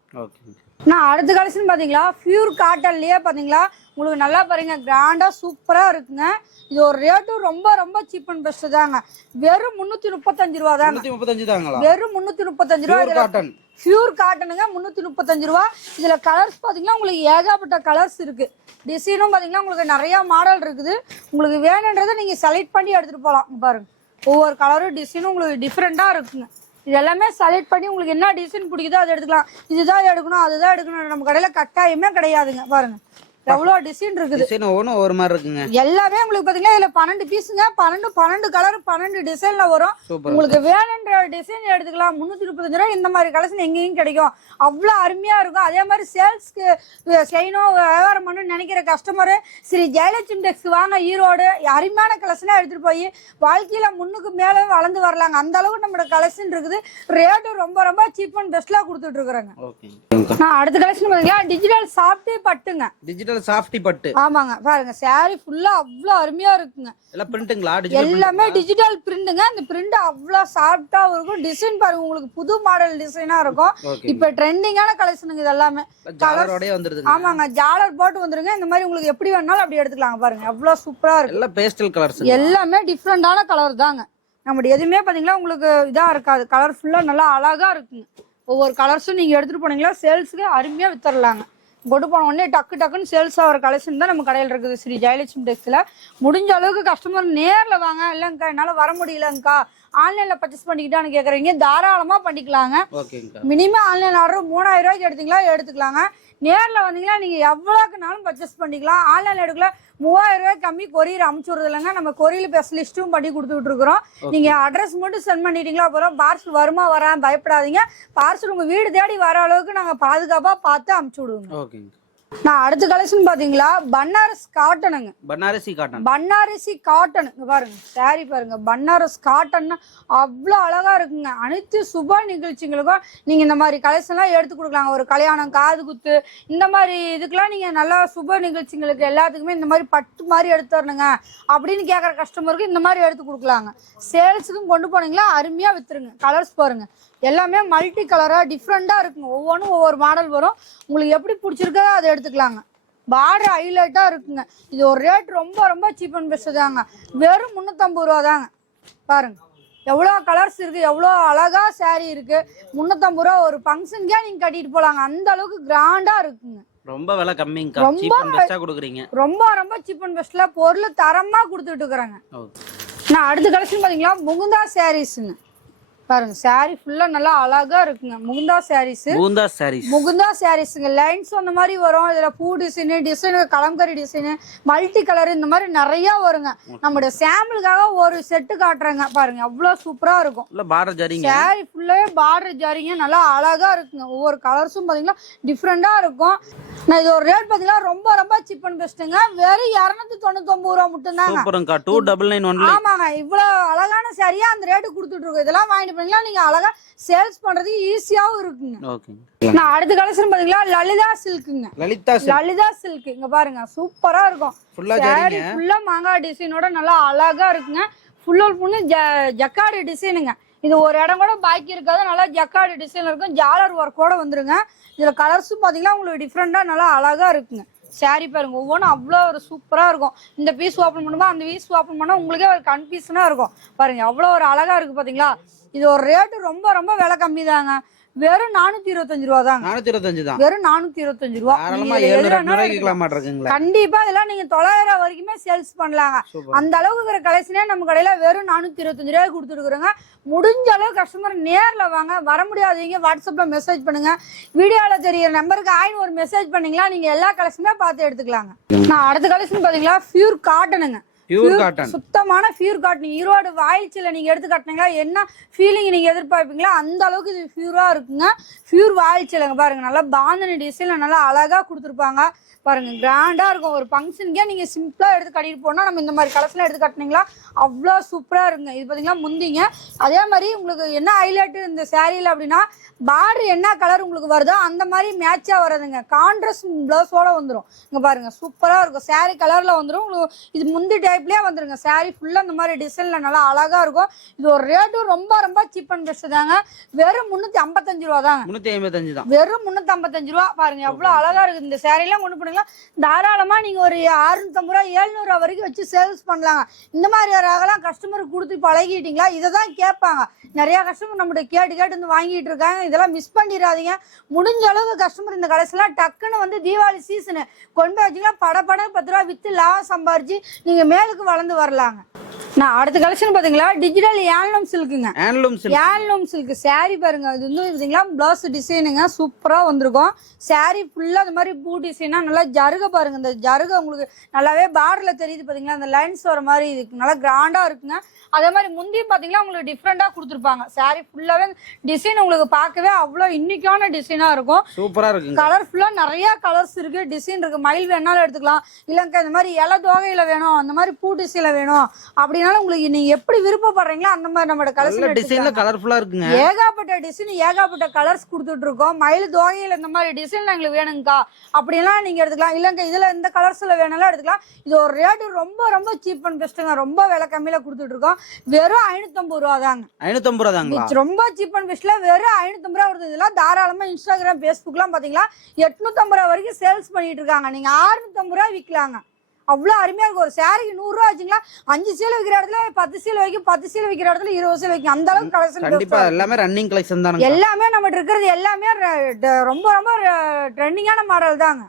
நான் அடுத்த கலெக்ஷன் பாத்தீங்களா பியூர் காட்டன்லயே பாத்தீங்களா உங்களுக்கு நல்லா பாருங்க கிராண்டா சூப்பரா இருக்குங்க. இது ஒரு ரேட்டும் ரொம்ப ரொம்ப சீப் அண்ட் பெஸ்ட் தாங்க, வெறும் 335 ரூபா தாங்க. 335 தாங்களா? வெறும் 335 ரூபா. காட்டன் பியூர் காட்டனுங்க, 335 ரூபா. இதுல கலர்ஸ் பாத்தீங்கன்னா உங்களுக்கு ஏகப்பட்ட கலர்ஸ் இருக்கு. டிசைனும் பாத்தீங்கன்னா உங்களுக்கு நிறைய மாடல் இருக்குது. உங்களுக்கு வேணுன்றதை நீங்க செலக்ட் பண்ணி எடுத்துட்டு போலாம். பாருங்க ஒவ்வொரு கலரும் டிசைனும் உங்களுக்கு டிஃப்ரெண்டா இருக்குங்க. இது எல்லாமே செலக்ட் பண்ணி உங்களுக்கு என்ன டிசைன் பிடிக்குதோ அதை எடுத்துக்கலாம். இதுதான் எடுக்கணும் அதுதான் எடுக்கணும் நம்ம கடையில கட்டாயமே கிடையாதுங்க. பாருங்க எவ்வளவு டிசைன் இருக்குது, டிசைன் ஒவ்வொன்றும் ஒரு மாதிரி இருக்குங்க. எல்லாமே உங்களுக்கு பாத்தீங்கன்னா இதுல 12 பீஸுங்க, 12 கலர் 12 டிசைன்ல வரும். உங்களுக்கு வேணுன்ற டிசைன் எடுத்துக்கலாம். 335 ரூபாய் இந்த மாதிரி கலெக்ஷன் எங்கேயும் கிடைக்கும், அவ்வளவு அருமையா இருக்கும். அதே மாதிரி சேல்ஸ்க்கு செய்யணும் வியாபாரம் பண்ணணும்னு நினைக்கிற கஸ்டமர் ஸ்ரீ ஜெயலட்சுமி டெக்ஸ் வாங்க, ஈரோடு அருமையான கலெக்ஷனா எடுத்துட்டு போய் வாழ்க்கையில முன்னுக்கு மேல வளர்ந்து வரலாங்க. அந்த அளவுக்கு நம்மளோட கலெக்ஷன் இருக்குது. ரேட்டு ரொம்ப ரொம்ப சீப் அண்ட் பெஸ்ட்லா கொடுத்துட்டு இருக்கிறாங்க. நான் அடுத்த கலெக்ஷன் பாத்தீங்கன்னா டிஜிட்டல் சாஃப்ட் பட்டுங்க, டிஜிட்டல் சாஃப்டி பட்டு. ஆமாங்க பாருங்க saree ஃபுல்லா அவ்வளவு அருமையா இருக்குங்க. எல்லாம் பிரிண்ட்ங்களா? எல்லாமே டிஜிட்டல் பிரிண்ட்ங்க. அந்த பிரிண்ட் அவ்வளவு சாஃப்ட்டா இருக்கும். டிசைன் பாருங்க உங்களுக்கு புது மாடல் டிசைனா இருக்கும். இப்ப ட்ரெண்டிங்கான கலெக்ஷனுங்க இது எல்லாமே. ஜாலரோடே வந்துருது. ஆமாங்க ஜாலர் போட்டு வந்துருங்க. இந்த மாதிரி உங்களுக்கு எப்படி வேணாலும் அப்படி எடுத்துக்கலாம். பாருங்க அவ்வளவு சூப்பரா இருக்கு. எல்லாம் பேஸ்டல் கலர்ஸ், எல்லாமே டிஃப்ரெண்டான கலர் தாங்க. நம்ம எதுவுமே பாத்தீங்களா உங்களுக்கு இதா இருக்காது, கலர்ஃபுல்லா நல்லா அழகா இருக்குங்க. ஒவ்வொரு கலர்ஸும் நீங்க எடுத்துட்டு போனீங்களா சேல்ஸுக்கு அருமையா வித்தரலாங்க. கொண்டு போன உடனே டக்குன்னு சேல்ஸ் ஆகிற கலெக்ஷன் தான் நம்ம கடையில் இருக்குது ஸ்ரீ ஜெயலட்சுமி டெக்ஸ்ல. முடிஞ்ச அளவுக்கு கஸ்டமர் நேரில் வாங்க. இல்லைங்கக்கா என்னால் வர முடியலங்கக்கா ஆன்லைனில் பர்ச்சேஸ் பண்ணிக்கிட்டான்னு கேட்குறீங்க, தாராளமாக பண்ணிக்கலாங்க. மினிமம் ஆன்லைன் ஆர்டர் 3000 ரூபாய்க்கு எடுத்தீங்களா எடுத்துக்கலாங்க. நேரில் வந்தீங்களா நீங்கள் எவ்வளோக்குனாலும் பர்ச்சேஸ் பண்ணிக்கலாம். ஆன்லைன் எடுக்கல 3000 ரூபாய் கம்மி கொரியர் அமுச்சு விடுறது இல்லைங்க. நம்ம கொரியர் ஸ்பெஷலிஸ்ட்டும் பண்ணி கொடுத்துட்டு இருக்கிறோம். நீங்க அட்ரஸ் மட்டும் சென்ட் பண்ணிட்டீங்களா போறோம், பார்சல் வருமா வரான்னு பயப்படாதீங்க. பார்சல் உங்க வீடு தேடி வர அளவுக்கு நாங்க பாதுகாப்பா பார்த்து அமுச்சு விடுவோங்க. நான் அடுத்த கலெக்ஷன் பாத்தீங்களா பனாரஸ் காட்டனுங்க. பனாரசி காட்டன் பாருங்க saree பாருங்க. பனாரஸ் காட்டன் அவ்வளவு அழகா இருக்குங்க. அனைத்து சுப நிகழ்ச்சிகளுக்கும் நீங்க இந்த மாதிரி கலெக்ஷன் எல்லாம் எடுத்து கொடுக்கலாங்க. ஒரு கல்யாணம், காது குத்து, இந்த மாதிரி இதுக்கெல்லாம் நீங்க நல்லா சுப நிகழ்ச்சிகளுக்கு எல்லாத்துக்குமே இந்த மாதிரி பட்டு மாதிரி எடுத்து வரணுங்க அப்படின்னு கேட்கற கஸ்டமருக்கு இந்த மாதிரி எடுத்து கொடுக்கலாங்க. சேல்ஸுக்கும் கொண்டு போனீங்களா அருமையா வித்துருங்க. கலர்ஸ் பாருங்க எல்லாமே மல்டி கலரா டிஃப்ரெண்டா இருக்குங்க. ஒவ்வொன்றும் ஒவ்வொரு மாடல் வரும். உங்களுக்கு எப்படி பிடிச்சிருக்கோ அதை எடுத்துக்கலாங்க. பார்டர் ஹைலைட்டா இருக்குங்க. இது ஒரு ரேட் ரொம்ப ரொம்ப சீப் அண்ட் பெஸ்ட் தாங்க, வெறும் 350 ரூபா தாங்க. பாருங்க எவ்வளோ கலர்ஸ் இருக்கு, எவ்வளோ அழகா saree இருக்கு. 350 ரூபா ஒரு ஃபங்க்ஷனுக்கே நீங்க கட்டிட்டு போலாங்க. அந்த அளவுக்கு கிராண்டா இருக்குங்க. ரொம்ப விலை கம்மிங்க, சீப் அண்ட் பெஸ்டா கொடுக்குறீங்க. ரொம்ப ரொம்ப சீப் அண்ட் பெஸ்ட்ல பொருள் தரமா கொடுத்துட்டு இருக்கிறாங்க. நான் அடுத்த கலெக்ஷன் பாத்தீங்களா முகுந்தா சாரீஸ்ங்க. பாருங்க saree ஃபுல்லா நல்லா அழகா இருக்குங்க. முகுந்தா சாரீஸ்ங்க. லைன்ஸ் அந்த மாதிரி வரும். இதுல பூ design kalamkari design multi colour இந்த மாதிரி நிறைய வருங்க. நம்மளுடைய சாம்பிளுக்காக ஒரு செட்டு காட்டுறாங்க. பாருங்க அவ்வளவு சூப்பரா இருக்கும். saree ஃபுல்லாவே பார்டர் ஜரிங்க நல்லா அழகா இருக்குங்க. ஒவ்வொரு கலர்ஸும் பாத்தீங்கன்னா டிஃப்ரெண்டா இருக்கும். நான் இது ஒரு ரேட் பாத்தீங்கன்னா ரொம்ப ரொம்ப சீப் அண்ட் பெஸ்ட்டுங்க, வெறும் 299 ரூபா மட்டும் தாங்க. ஆமாங்க இவ்வளவு அழகான சாரியா அந்த ரேட்டு கொடுத்துட்டு இருக்கோம். இதெல்லாம் வாங்கிட்டு போனீங்களா நீங்க அழகா சேல்ஸ் பண்றதுக்கு ஈஸியாவும் இருக்குங்க. நான் அடுத்த கலெக்ஷன் பாத்தீங்களா லலிதா சில்க்குங்க. லலிதா சில்க் இங்க பாருங்க சூப்பரா இருக்கும். சாரி ஃபுல்லா மாங்காய் டிசைனோட நல்லா அழகா இருக்குங்க. ஃபுல்லு ஜக்கார்டு டிசைனுங்க. இது ஒரு இடம் கூட பாக்கி இருக்காது, நல்லா ஜக்கார்டு டிசைன் இருக்கும். ஜாலர் ஒர்க்கோட வந்துருங்க. இதுல கலர்ஸும் பாத்தீங்கன்னா உங்களுக்கு டிஃப்ரெண்டா நல்லா அழகா இருக்குங்க. சாரி பாருங்க ஒவ்வொன்றும் அவ்வளோ ஒரு சூப்பரா இருக்கும். இந்த பீஸ் ஓப்பன் பண்ணுமா அந்த பீஸ் ஓப்பன் பண்ணா உங்களுக்கே ஒரு கன்ஃபியூஷனா இருக்கும். பாருங்க அவ்வளோ ஒரு அழகா இருக்கு பாத்தீங்களா. இது ஒரு ரேட்டு ரொம்ப ரொம்ப விலை கம்மி தாங்க, வெறும் 425 ரூபா தாங்க. வெறும் 425 ரூபா. கண்டிப்பா இதெல்லாம் நீங்க 900 வரைக்குமே சேல்ஸ் பண்ணலாங்க. அந்த அளவுக்கு இருக்கிற கலெக்ஷனே நம்ம கடையில வெறும் 425 ரூபாய் கொடுத்துருக்குறோங்க. முடிஞ்ச அளவு கஸ்டமர் நேர்ல வாங்க. வர முடியாதீங்க வாட்ஸ்அப்ல மெசேஜ் பண்ணுங்க. வீடியோல தெரியற நம்பருக்கு ஒரு மெசேஜ் பண்ணீங்களா நீங்க எல்லா கலெக்ஷனுமே பார்த்து எடுத்துக்கலாங்க. நான் அடுத்த கலெக்ஷன் பாத்தீங்களா பியூர் காட்டனுங்க. Pure cotton. சுத்தமான பியூர் காட்டன். ஈரோடு வாயில்ச்சில நீங்க எடுத்து கட்டினீங்களா என்ன ஃபீலிங் நீங்க எதிர்பார்ப்பீங்களா அந்த அளவுக்கு இது பியூரா இருக்குங்க. பியூர் வாயில்ச்சிலங்க பாருங்க, நல்லா பாந்தனி டிசைன்ல நல்லா அழகா கொடுத்துருப்பாங்க பாருங்க, கிராண்டா இருக்கும். ஒரு ஃபங்க்ஷனுக்கே நீங்க சிம்பிளா எடுத்து கட்டிட்டு போனா நம்ம இந்த மாதிரி கலர்ஸ்லாம் எடுத்து கட்டினீங்களா அவ்வளோ சூப்பரா இருக்குங்க. இது பாத்தீங்கன்னா முந்திங்க. அதே மாதிரி உங்களுக்கு என்ன ஹைலைட் இந்த சாரீல அப்படின்னா பார்டர் என்ன கலர் உங்களுக்கு வருதோ அந்த மாதிரி மேட்சா வர்றதுங்க. கான்ட்ராஸ்ட் பிளவுஸோட வந்துடும். இங்க பாருங்க சூப்பரா இருக்கும். சாரீ கலர்ல வந்துடும் உங்களுக்கு. இது முந்தி டைப்லயே வந்துருங்க. சாரீ ஃபுல்லா இந்த மாதிரி டிசைன்ல நல்லா அழகா இருக்கும். இது ஒரு ரேட்டும் ரொம்ப ரொம்ப சீப் அண்ட் பெஸ்ட் தாங்க. வெறும் 355 ரூபா தாங்க. 355 தான். வெறும் 355 ரூபா. பாருங்க எவ்வளவு அழகா இருக்கு. இந்த சாரீலாம் கொண்டு போனீங்களா தாராளமா நீங்க ஒரு 650 ரூபா 700 ரூபா வரைக்கும் வச்சு சேல்ஸ் பண்ணலாங்க. இந்த மாதிரி ரகலாம் கஸ்டமருக்கு கொடுத்து பழகிட்டீங்களா இதை தான் கேட்பாங்க. நிறைய கஸ்டமர் நம்மகிட்ட கேட்டு கேட்டு வந்து வாங்கிட்டு இருக்காங்க. இதெல்லாம் மிஸ் பண்ணிடாதீங்க. முடிஞ்ச அளவு கஸ்டமர் இந்த கடைசிலாம் டக்குன்னு வந்து தீபாவளி சீசனு கொண்டு போய் வச்சுக்கலாம். பட 10 ரூபா வித்து லாபம் சம்பாரிச்சு நீங்க மேலுக்கு வளர்ந்து வரலாங்க. நான் அடுத்த கலெக்ஷன் பாத்தீங்களா டிஜிட்டல் ஏன்லூம் சில்க்குங்க. ஏன்லூம் சில்க் சாரி பாருங்க. இது வந்து பாத்தீங்களா பிளவுஸ் டிசைனுங்க சூப்பரா வந்திருக்கும். சாரி ஃபுல்லா அந்த மாதிரி பூ டிசைனா நல்லா ஜருக பாருங்க. இந்த ஜருக உங்களுக்கு நல்லாவே பார்டர்ல தெரியுது பாத்தீங்களா, அந்த லைன்ஸ் வர மாதிரி இதுக்கு நல்லா கிராண்டா இருக்குங்க. அதே மாதிரி முந்தியும் பாத்தீங்கன்னா உங்களுக்கு டிஃப்ரெண்டா கொடுத்துருப்பாங்க. சாரி ஃபுல்லாவே டிசைன் உங்களுக்கு பார்க்கவே அவ்வளவு இன்னைக்கான டிசைனா இருக்கும். சூப்பரா இருக்கு. கலர்ஃபுல்லா நிறைய கலர்ஸ் இருக்கு, டிசைன் இருக்கு. மயில் வேணாலும் எடுத்துக்கலாம், இல்லங்க இந்த மாதிரி இலை தோகையில வேணும், அந்த மாதிரி பூ டிசைன்ல வேணும் அப்படின்னாலும் உங்களுக்கு நீங்க எப்படி விருப்பப்படுறீங்களோ அந்த மாதிரி நம்மளோட கலெக்ஷன் டிசைன்ல கலர்ஃபுல்லா இருக்குங்க. ஏகப்பட்ட டிசைன் ஏகப்பட்ட கலர்ஸ் கொடுத்துட்டு இருக்கோம். மயில் தோகையில இந்த மாதிரி டிசைன் எங்களுக்கு வேணுங்கக்கா அப்படின்னா நீங்க எடுத்துக்கலாம். இல்லங்க இதுல இந்த கலர்ஸ்ல வேணாலும் எடுத்துக்கலாம். இது ஒரு ரேட்டு ரொம்ப ரொம்ப சீப் அண்ட் பெஸ்ட்டுங்க. ரொம்ப விலை கம்மியில கொடுத்துட்டு இருக்கோம். வெறும் 550 ரூபா தாங்க. 550 ரூபா தாங்க. ரொம்ப சீப் அண்ட் பெஸ்ட்ல வெறும் 550 ரூபா கொடுத்தது. இதெல்லாம் தாராளமா இன்ஸ்டாகிராம் பேஸ்புக்லாம் பாத்தீங்களா 850 ரூபா வரைக்கும் சேல்ஸ் பண்ணிட்டு இருக்காங்க. நீங்க 650 ரூபா விற்கலாங்க. அவ்வளோ அருமையா இருக்கும். ஒரு சாரிக்கு 100 ரூபா வச்சுங்களா 5 சீலை வைக்கிற இடத்துல 10 சீலை வைக்கும், 10 சீலை வைக்கிற இடத்துல 20 சீலை வைக்கும். அந்த அளவுக்கு கலெக்ஷன் கண்டிப்பா எல்லாமே ரன்னிங் கலெக்ஷன் தாங்க. எல்லாமே நம்ம இருக்கிறது எல்லாமே ரொம்ப ரொம்ப ட்ரெண்டிங்கான மாடல் தாங்க.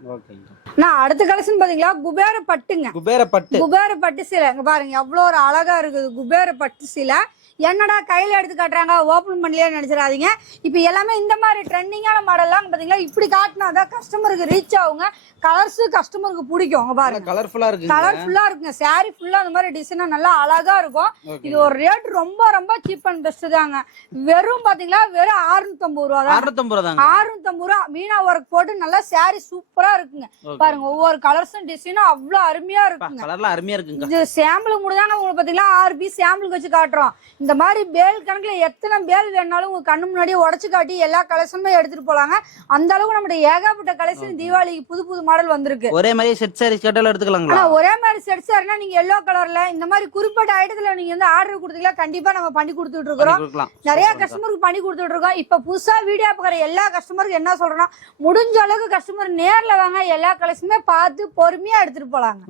நான் அடுத்த கலெக்ஷன் பாத்தீங்களா குபேர பட்டுங்க. குபேர பட்டு சீலை இங்க பாருங்க எவ்வளவு ஒரு அழகா இருக்குது. குபேர பட்டு சீலை என்னடா கையில எடுத்து காட்டுறாங்க ஓபன் பண்ணலையே நினைச்சிடாதீங்க. இப்ப எல்லாமே இந்த மாதிரி ட்ரெண்டிங்கான மாடல்லாம் பாத்தீங்களா இப்படி காட்டினாதான் கஸ்டமருக்கு ரீச் ஆகுங்க. கலர்ஸ் கஸ்டமருக்கு பிடிக்கும். பாருங்க கலர்ஃபுல்லா இருக்குங்க. சாரி ஃபுல்லா அந்த மாதிரி டிசைனா நல்லா அழகா இருக்கும். இது ஒரு ரேட் ரொம்ப ரொம்ப சீப் அண்ட் பெஸ்ட் தாங்க. வெறும் பாத்தீங்களா வெறும் 650 ரூபா தான். 650 ரூபா மீனா ஒர்க் போட்டு நல்லா சாரி சூப்பரா இருக்குங்க. பாருங்க ஒவ்வொரு கலர்ஸும் டிசைனும் அவ்வளவு அருமையா இருக்குங்க. இது சாம்பிள் முடிதாங்க உங்களுக்கு பாத்தீங்களா 6 பீஸ் சாம்பிளுக்கு வச்சு காட்டுறோம். இந்த மாதிரி பேல் கணக்குல எத்தனை பேல் வேணாலும் உங்க கண்ணு முன்னாடியே உடச்சு காட்டி எல்லா கலெக்ஷனுமே எடுத்துட்டு போலாங்க. அந்த அளவுக்கு நம்மளுடைய ஏகப்பட்ட கலெக்ஷன் தீபாவளிக்கு புது புது மாடல் வந்திருக்கு. ஒரே மாதிரி செட் சாரி கேட்டால எடுத்துக்கலாங்களா? ஒரே மாதிரி செட் சாரினா நீங்க எல்லோ கலர்ல இந்த மாதிரி குறிப்பிட்ட ஐட்டத்துல நீங்க வந்து ஆர்டர் கொடுத்தீங்களா கண்டிப்பா நம்ம பண்ணி கொடுத்துட்டு இருக்கிறோம். நிறைய கஸ்டமருக்கு பண்ணி கொடுத்துட்டு இருக்கோம். இப்ப புதுசா வீடியோ பாக்குற எல்லா கஸ்டமருக்கு என்ன சொல்றோம்னா முடிஞ்ச அளவுக்கு கஸ்டமர் நேர்ல வாங்க, எல்லா கலெக்ஷனுமே பார்த்து பொறுமையா எடுத்துட்டு போலாங்க.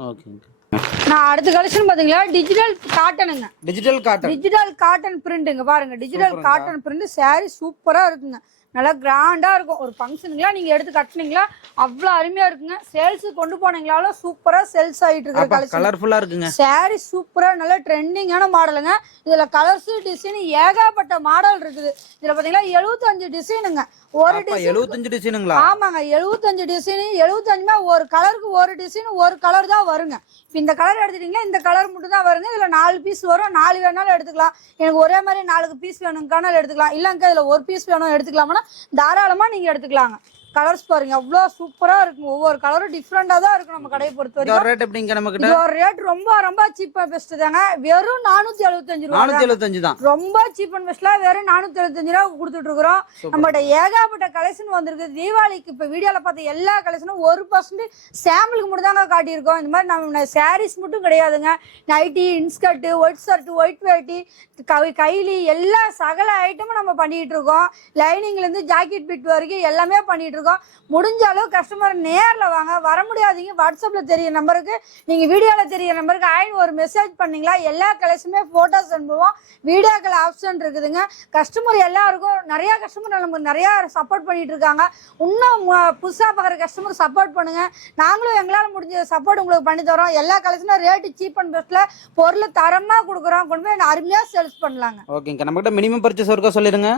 நான் அடுத்த கலெக்ஷன் பாத்தீங்களா டிஜிட்டல் காட்டனுங்க. டிஜிட்டல் காட்டன் பிரிண்ட்ங்க பாருங்க. டிஜிட்டல் காட்டன் பிரிண்ட் சாரி சூப்பரா இருக்குங்க. நல்லா கிராண்டா இருக்கும். ஒரு ஃபங்க்ஷனுக்குலாம் நீங்க எடுத்து கட்டினீங்களா அவ்வளவு அருமையா இருக்குங்க. சேல்ஸ் கொண்டு போனீங்களாலும் சூப்பரா சேல்ஸ் ஆயிட்டு இருக்கு. கலர்ஃபுல்லா இருக்குங்க. சாரி சூப்பரா நல்ல ட்ரெண்டிங்கான மாடலுங்க. இதுல கலர்ஸ் டிசைன் ஏகப்பட்ட மாடல் இருக்குது. இதுல பாத்தீங்கன்னா 75 டிசைனுங்க. ஒரு டிசைன் 75 டிசைனுங்களா? ஆமாங்க 75 டிசைன். 75மே ஒரு கலருக்கு ஒரு டிசைன் ஒரு கலர் தான் வருங்க. இப்ப இந்த கலர் எடுத்துட்டீங்கன்னா இந்த கலர் மட்டும் தான் வருங்க. இதுல 4 பீஸ் வரும். 4 வேணாலும் எடுத்துக்கலாம். எனக்கு ஒரே மாதிரி 4 பீஸ் வேணும்னாலும் எடுத்துக்கலாம். இல்லங்க இதுல ஒரு பீஸ் வேணும் எடுத்துக்கலாம்னா தாராளமா நீங்க எடுத்துக்கலாங்க. கலர்ஸ் பாருங்க எவ்வளவு சூப்பரா இருக்கும். ஒவ்வொரு கலரும் டிஃப்ரெண்டா தான் இருக்கும். நம்ம கடையை பொறுத்த வரைக்கும் ரேட் ரொம்ப ரொம்ப சீப் அண்ட் பெஸ்ட் தாங்க. வெறும் 475 ரூபா. ரொம்ப சீப் அண்ட் பெஸ்ட்ல வெறும் 475 ரூபா கொடுத்துட்டு இருக்கிறோம். நம்மகிட்ட ஏகப்பட்ட கலெக்ஷன் வந்திருக்கு. தீபாவளிக்கு இப்ப வீடியோல பார்த்த எல்லா கலெக்ஷனும் 1% சாம்பிளுக்கு மட்டும் தாங்க காட்டியிருக்கோம். இந்த மாதிரி நம்ம சாரீஸ் மட்டும் கிடையாதுங்க. Nighty, inskirt, white shirt, white வேட்டி, கைலி எல்லா சகல ஐட்டமும் நம்ம பண்ணிட்டு இருக்கோம். லைனிங்ல இருந்து ஜாக்கெட் பிட் வரைக்கும் எல்லாமே பண்ணிட்டு இருக்கோம். முடிஞ்ச அளவு கஸ்டமர் நேர்ல வாங்க. வர முடியாதீங்க வாட்ஸ்அப்ல தெரிய நம்பருக்கு நீங்க வீடியோல தெரிய நம்பருக்கு ஒரு மெசேஜ் பண்ணீங்களா எல்லா கலெக்ஷனுமே போட்டோஸ் அனுப்புவோம். வீடியோ கால் ஆப்ஷன் இருக்குதுங்க. கஸ்டமர் எல்லாருக்கும் நிறைய கஸ்டமர் நமக்கு நிறைய சப்போர்ட் பண்ணிட்டு இருக்காங்க. இன்னும் புதுசா பாக்குற கஸ்டமர் சப்போர்ட் பண்ணுங்க. நாங்களும் எங்களால முடிஞ்ச சப்போர்ட் உங்களுக்கு பண்ணி தரோம். எல்லா கலெக்ஷனும் ரேட் சீப் அண்ட் பெஸ்ட்ல பொருள் தரமா கொடுக்குறோம். கொண்டு போய் அருமையா சேல்ஸ் பண்ணலாங்க. ஓகேங்க. நம்மகிட்ட மினிமம் பர்ச்சேஸ் ஒர்க்கா சொல்லிருங்க.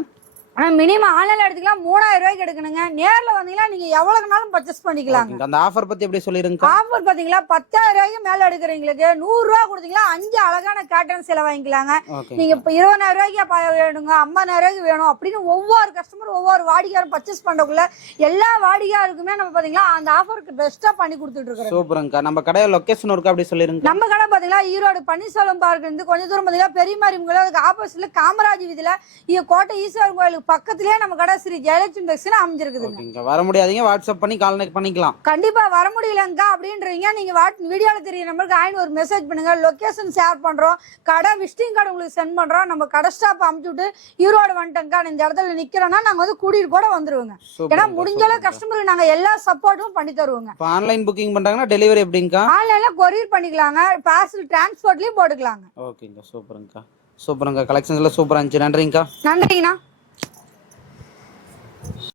ஆனா மினிமம் ஆன்லைன்ல எடுத்துக்கலாம் 3000 ரூபாய்க்கு எடுக்கணுங்க. நேர்ல வந்தீங்கன்னா நீங்க எவ்வளவுனாலும் பர்ச்சேஸ் பண்ணிக்கலாங்க. ஓகேங்க. அந்த ஆஃபர் பத்தி எப்படி சொல்லிருங்க? ஆஃபர் பாத்தீங்களா 10000 ரூபாய்க்கு மேல எடுக்கிறீங்களுக்கு 100 ரூபா கொடுத்தீங்களா 5 அழகான கேட்டன் சேலை வாங்கிக்கலாங்க. நீங்க இப்ப 20000 ரூபாய்க்கு வேணுங்க, 50000 ரூபாய்க்கு வேணும் அப்படின்னு ஒவ்வொரு கஸ்டமர் ஒவ்வொரு வாடிக்கையாரும் பர்ச்சேஸ் பண்றதுக்குள்ள எல்லா வாடிக்கையாருக்குமே நம்ம பாத்தீங்களா அந்த ஆஃபருக்கு பெஸ்டா பண்ணி கொடுத்துட்டு இருக்கோம். சூப்பர்ங்கக்கா. நம்ம கடையோட லொகேஷன் ஒர்க் அப்படி சொல்லிருங்க. நம்ம கடை பாத்தீங்களா ஈரோடு பன்னீர்செல்வம் பார்க் இருந்து கொஞ்ச தூரம் பாத்தீங்கன்னா பெரியமாரிமங்கலம், அதுக்கு ஆப்போசிட்ல காமராஜ் வீதியில கோட்டை ஈஸ்வரன் கோயிலுக்கு பக்கத்துலயே நம்ம கடை ஸ்ரீ ஜெயலட்சுமி டெக்ஸ்டைல் அமைஞ்சிருக்குதுங்க. வர முடியாதீங்க, வாட்ஸ்அப் பண்ணி கான்டாக்ட் பண்ணிக்கலாம். கண்டிப்பா வர முடியலங்கா அப்படின்றீங்க நீங்க வீடியோல தெரிய நம்பருக்கு ஒரு மெசேஜ் பண்ணுங்க, லொகேஷன் ஷேர் பண்றோம், கடை விசிட்டிங் கார்டு உங்களுக்கு சென்ட் பண்றோம். நம்ம கடை ஸ்டாப் அமுச்சு விட்டு ஈரோடு வந்துட்டோம்க்கா இந்த இடத்துல நிக்கிறோம்னா நாங்க வந்து கூட்டிட்டு கூட வந்துருவோங்க. ஏன்னா முடிஞ்ச அளவு கஸ்டமருக்கு நாங்க எல்லா சப்போர்ட்டும் பண்ணி தருவோங்க. ஆன்லைன் புக்கிங் பண்றாங்கன்னா டெலிவரி எப்படிங்கக்கா? ஆன்லைன்ல கொரியர் பண்ணிக்கலாங்க, பார்சல் டிரான்ஸ்போர்ட்லயும் போட்டுக்கலாங்க. ஓகேங்க. சூப்பருங்கக்கா. கலெக்ஷன்ஸ் எல்லாம் சூப்பரா இருந்துச்சு. நன்றிங்கக்கா. நன்றிங்கண்ணா.